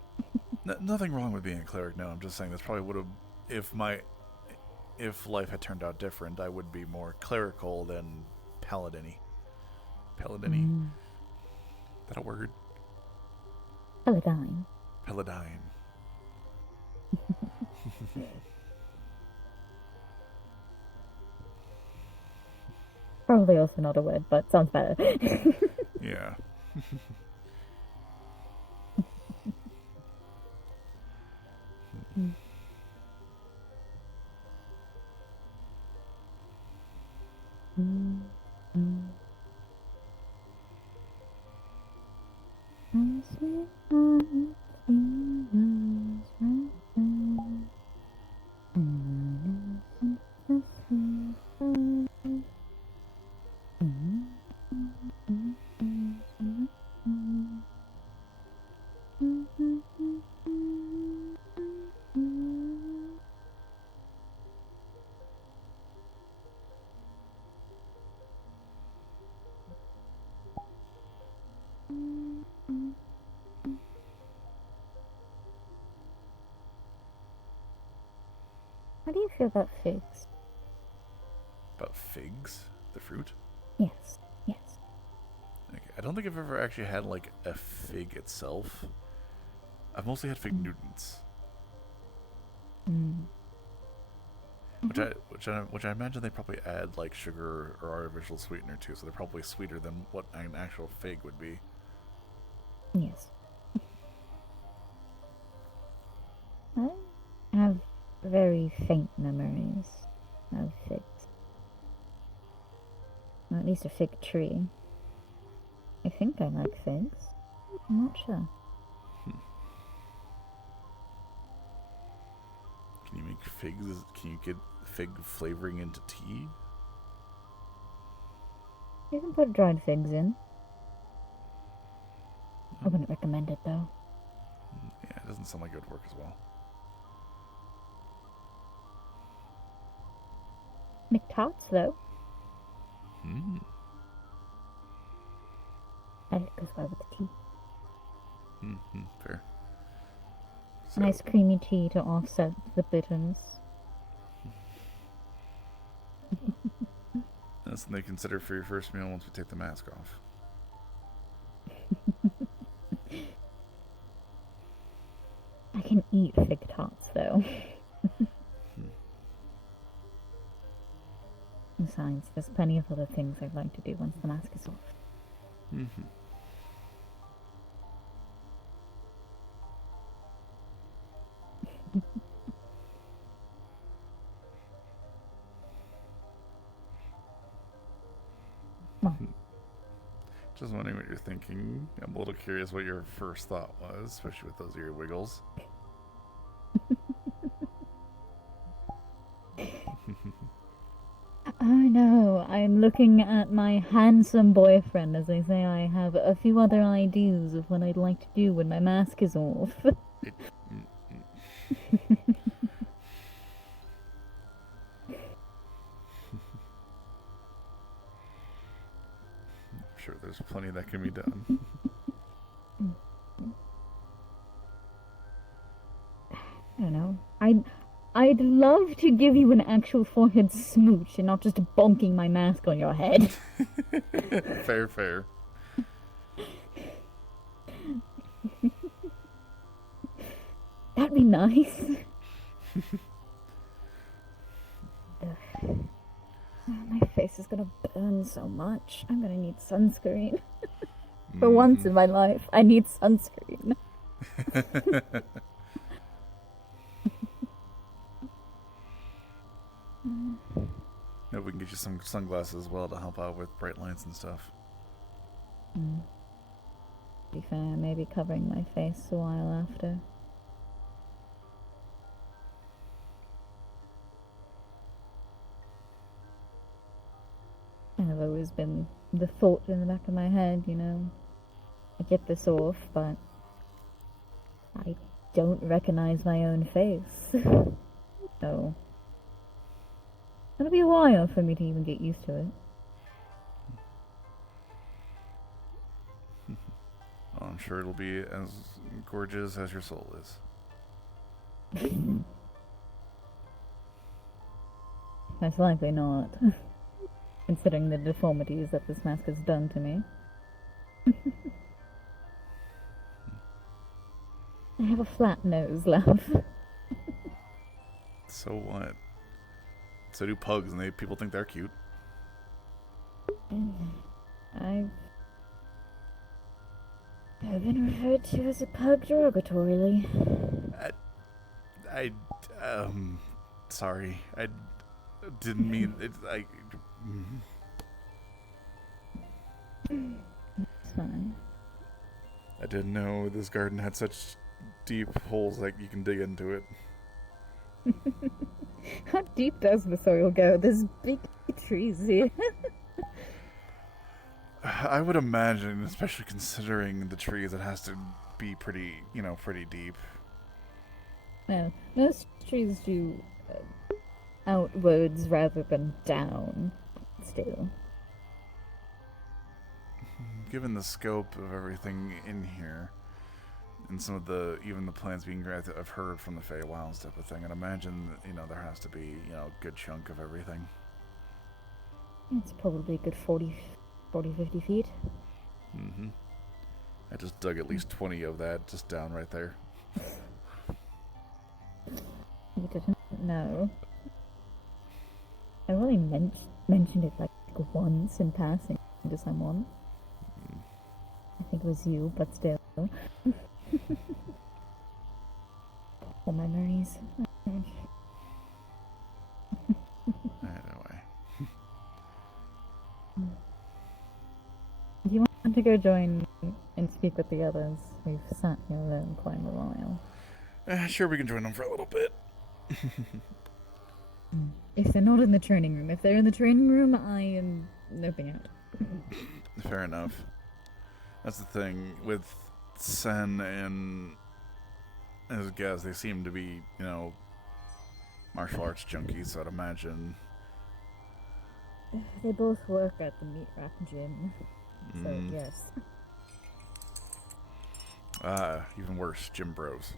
Nothing wrong with being a cleric. No, I'm just saying that's probably would have if life had turned out different, I would be more clerical than paladin-y. Paladin-y. Is that a word? Paladine. Paladine. Probably also not a word, but sounds better. Yeah. How do you feel about figs? About figs? The fruit? Yes. Okay. I don't think I've ever actually had like a fig itself. I've mostly had fig Newtons. Which I imagine they probably add like sugar or artificial sweetener to, so they're probably sweeter than what an actual fig would be. Yes. I have very faint memories of figs. Or at least a fig tree. I think I like figs. I'm not sure. Can you make figs? Can you get fig flavoring into tea? You can put dried figs in. I wouldn't recommend it though. Yeah, it doesn't sound like it would work as well. McTarts though. And it goes well with the tea. Fair. So. Nice creamy tea to offset the bitterness. That's something to consider for your first meal once we take the mask off. I can eat fig tarts though. Besides, there's plenty of other things I'd like to do once the mask is off. Just wondering what you're thinking. I'm a little curious what your first thought was, especially with those ear wiggles. Oh no, I'm looking at my handsome boyfriend as I say I have a few other ideas of what I'd like to do when my mask is off. Sure, there's plenty that can be done. I don't know. I'd love to give you an actual forehead smooch and not just bonking my mask on your head. Fair. That'd be nice. Ugh. My face is gonna burn so much. I'm gonna need sunscreen. For once in my life, I need sunscreen. Maybe we can get you some sunglasses as well to help out with bright lights and stuff. To be fair, maybe covering my face a while after. I've always been the thought in the back of my head, you know. I get this off, but I don't recognize my own face. So it'll be a while for me to even get used to it. I'm sure it'll be as gorgeous as your soul is. Most likely not. Considering the deformities that this mask has done to me. I have a flat nose, love. So what? So do pugs, and people think they're cute. I've been referred to as a pug derogatorily. Sorry. I didn't mean it. It's fine. I didn't know this garden had such deep holes like you can dig into it. How deep does the soil go? There's big trees here. I would imagine, especially considering the trees, it has to be pretty deep. Well, most trees do outwards rather than down. Still. Given the scope of everything in here, and some of even the plants being granted, I've heard from the Feywilds type of thing, and imagine, there has to be, a good chunk of everything. It's probably a good 40, 50 feet. Mm-hmm. I just dug at least 20 of that just down right there. You didn't know. I only mentioned it like once in passing to someone. I think it was you, but still. Poor memories. Anyway. Do you want to go join and speak with the others? We've sat here alone quite a while. Sure, we can join them for a little bit. If they're not in the training room. If they're in the training room, I am noping out. Fair enough. That's the thing with Sen and his guys. They seem to be, martial arts junkies, so I'd imagine. They both work at the meat rack gym. So, yes. Even worse, gym bros.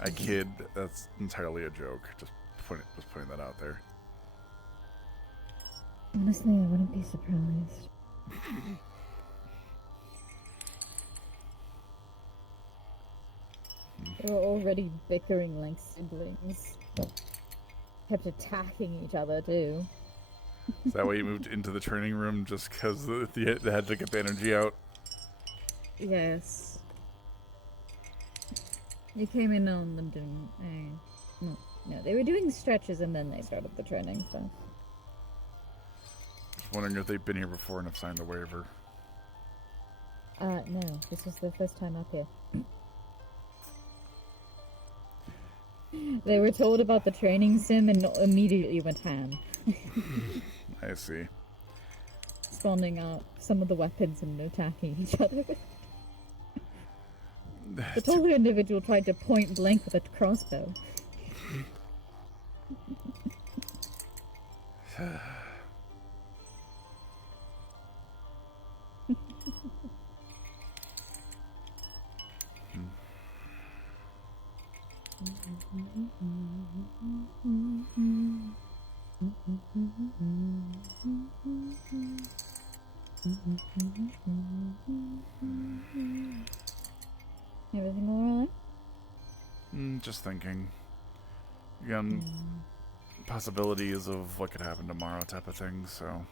I kid, that's entirely a joke. Just putting that out there. Honestly, I wouldn't be surprised. They were already bickering like siblings. Kept attacking each other, too. Is that why you moved into the training room, just because they had to get the energy out? Yes. You came in on them doing... No, they were doing stretches and then they started the training stuff. Just wondering if they've been here before and have signed the waiver. No, this is their first time up here. They were told about the training sim and immediately went ham. I see. Spawning up some of the weapons and attacking each other. The taller individual tried to point blank with a crossbow. Everything alright? Just thinking. Again, possibilities of what could happen tomorrow type of thing, so.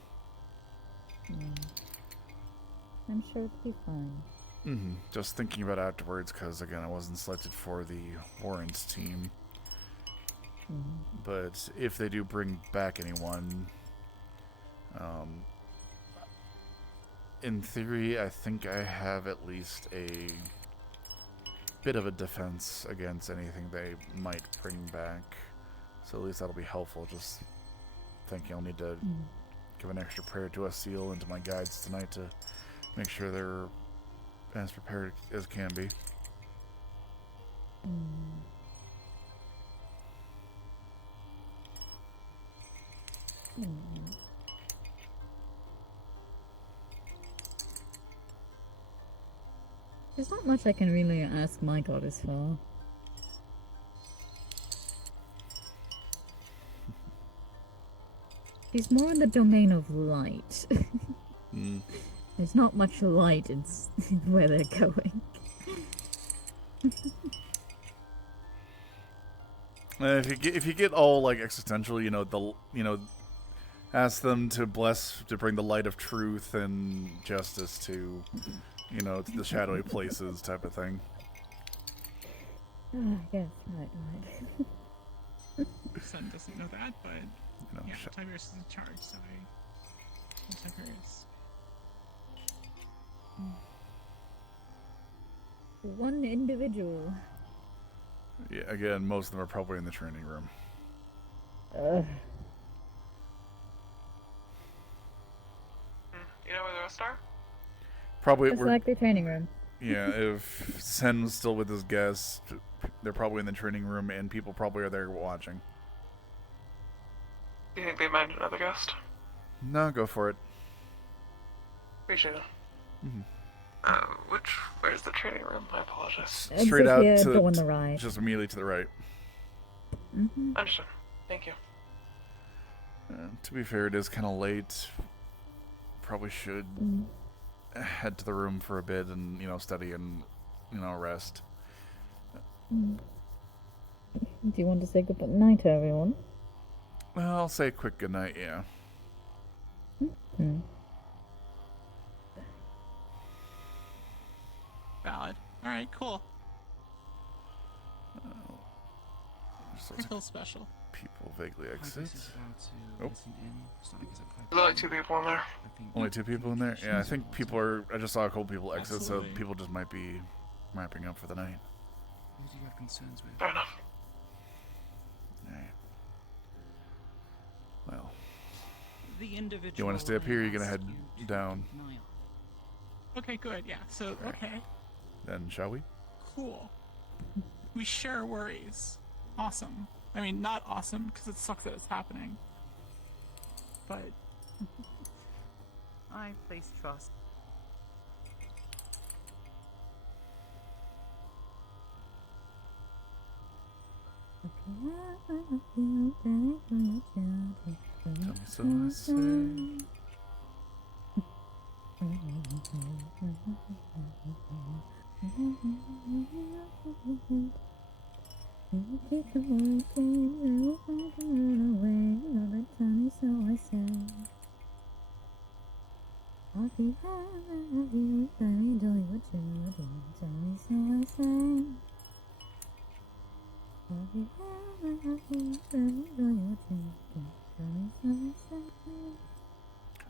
I'm sure it'll be fine. Just thinking about afterwards, because again, I wasn't selected for the warrants team. But if they do bring back anyone, in theory, I think I have at least a bit of a defense against anything they might bring back. So at least that'll be helpful. Just thinking I'll need to give an extra prayer to a seal and to my guides tonight to make sure they're as prepared as can be. There's not much I can really ask my goddess for. She's more in the domain of light. There's not much light in where they're going. If you get all like existential, ask them to bring the light of truth and justice to, to the shadowy places type of thing. Yes, right. Sun doesn't know that, but yeah, Tiberius is in charge, so Tiberius. One individual. Yeah, again, most of them are probably in the training room. You know where the rest are? Probably. It's like the training room. Yeah, if Sen was still with his guests, they're probably in the training room, and people probably are there watching. Do you think they might another guest? No, go for it. Appreciate it. Where's the training room? I apologize. Straight out here, to go on the right. Just immediately to the right. Understood. Thank you. To be fair, it is kind of late. Probably should head to the room for a bit and study and rest. Do you want to say good night to everyone? Well, I'll say a quick goodnight, yeah. Valid. Alright, cool. So I feel special. people vaguely exit. There's only 2 people in there. Only 2 people in there? Yeah, I think people are... I just saw a couple people exit, so people just might be wrapping up for the night. Who do you have concerns with? Fair enough. Alright. Well... The individual You want to stay up here, or you're going to head down? Okay, good, yeah. So, okay. Then, shall we? Cool. We share worries. Awesome. I mean, not awesome, because it sucks that it's happening. But... I place trust. So I say...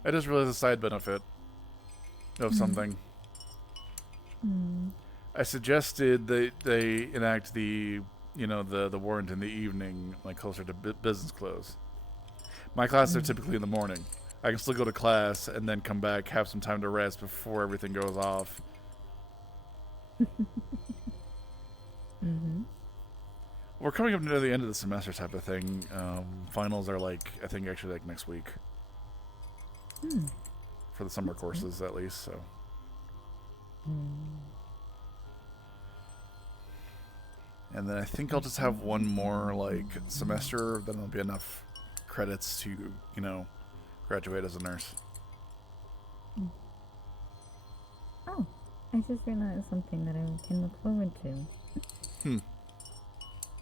I just realized a side benefit of something. I suggested that they enact the warrant in the evening, like closer to business close. My classes are typically in the morning. I can still go to class and then come back, have some time to rest before everything goes off. We're coming up near the end of the semester type of thing. Finals are I think actually next week. For the summer courses, at least, so. And then I think I'll just have one more, semester, then it'll be enough credits to, graduate as a nurse. Oh, I just realized something that I can look forward to.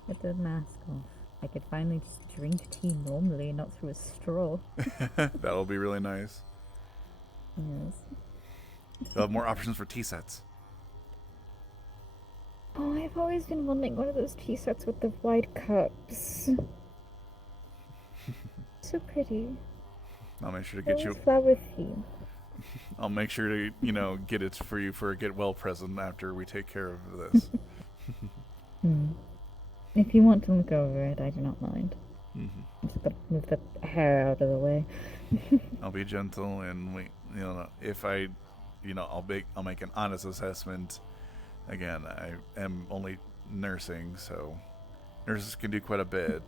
With the mask off. I could finally just drink tea normally, not through a straw. That'll be really nice. Yes. You'll have more options for tea sets. Oh, I've always been wanting one of those tea sets with the wide cups. So pretty. I'll make sure to get you. Flower theme. I'll make sure to, get it for you for a get well present after we take care of this. If you want to look over it, I do not mind. Mm-hmm. Just gotta move the hair out of the way. I'll be gentle, and if I, I'll make an honest assessment. Again, I am only nursing, so nurses can do quite a bit.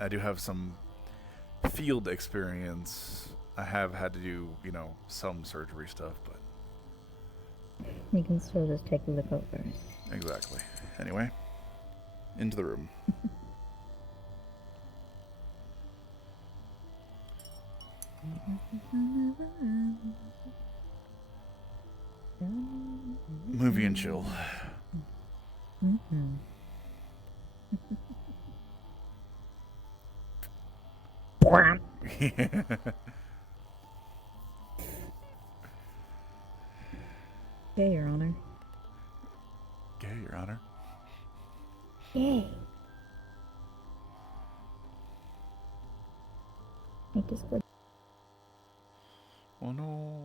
I do have some field experience. I have had to do, some surgery stuff, but You can still just take a look over it. exactly. Anyway, into the room. Movie and chill. Yeah, Your Honor. Okay, Your Honor. Yay. I just got Oh no.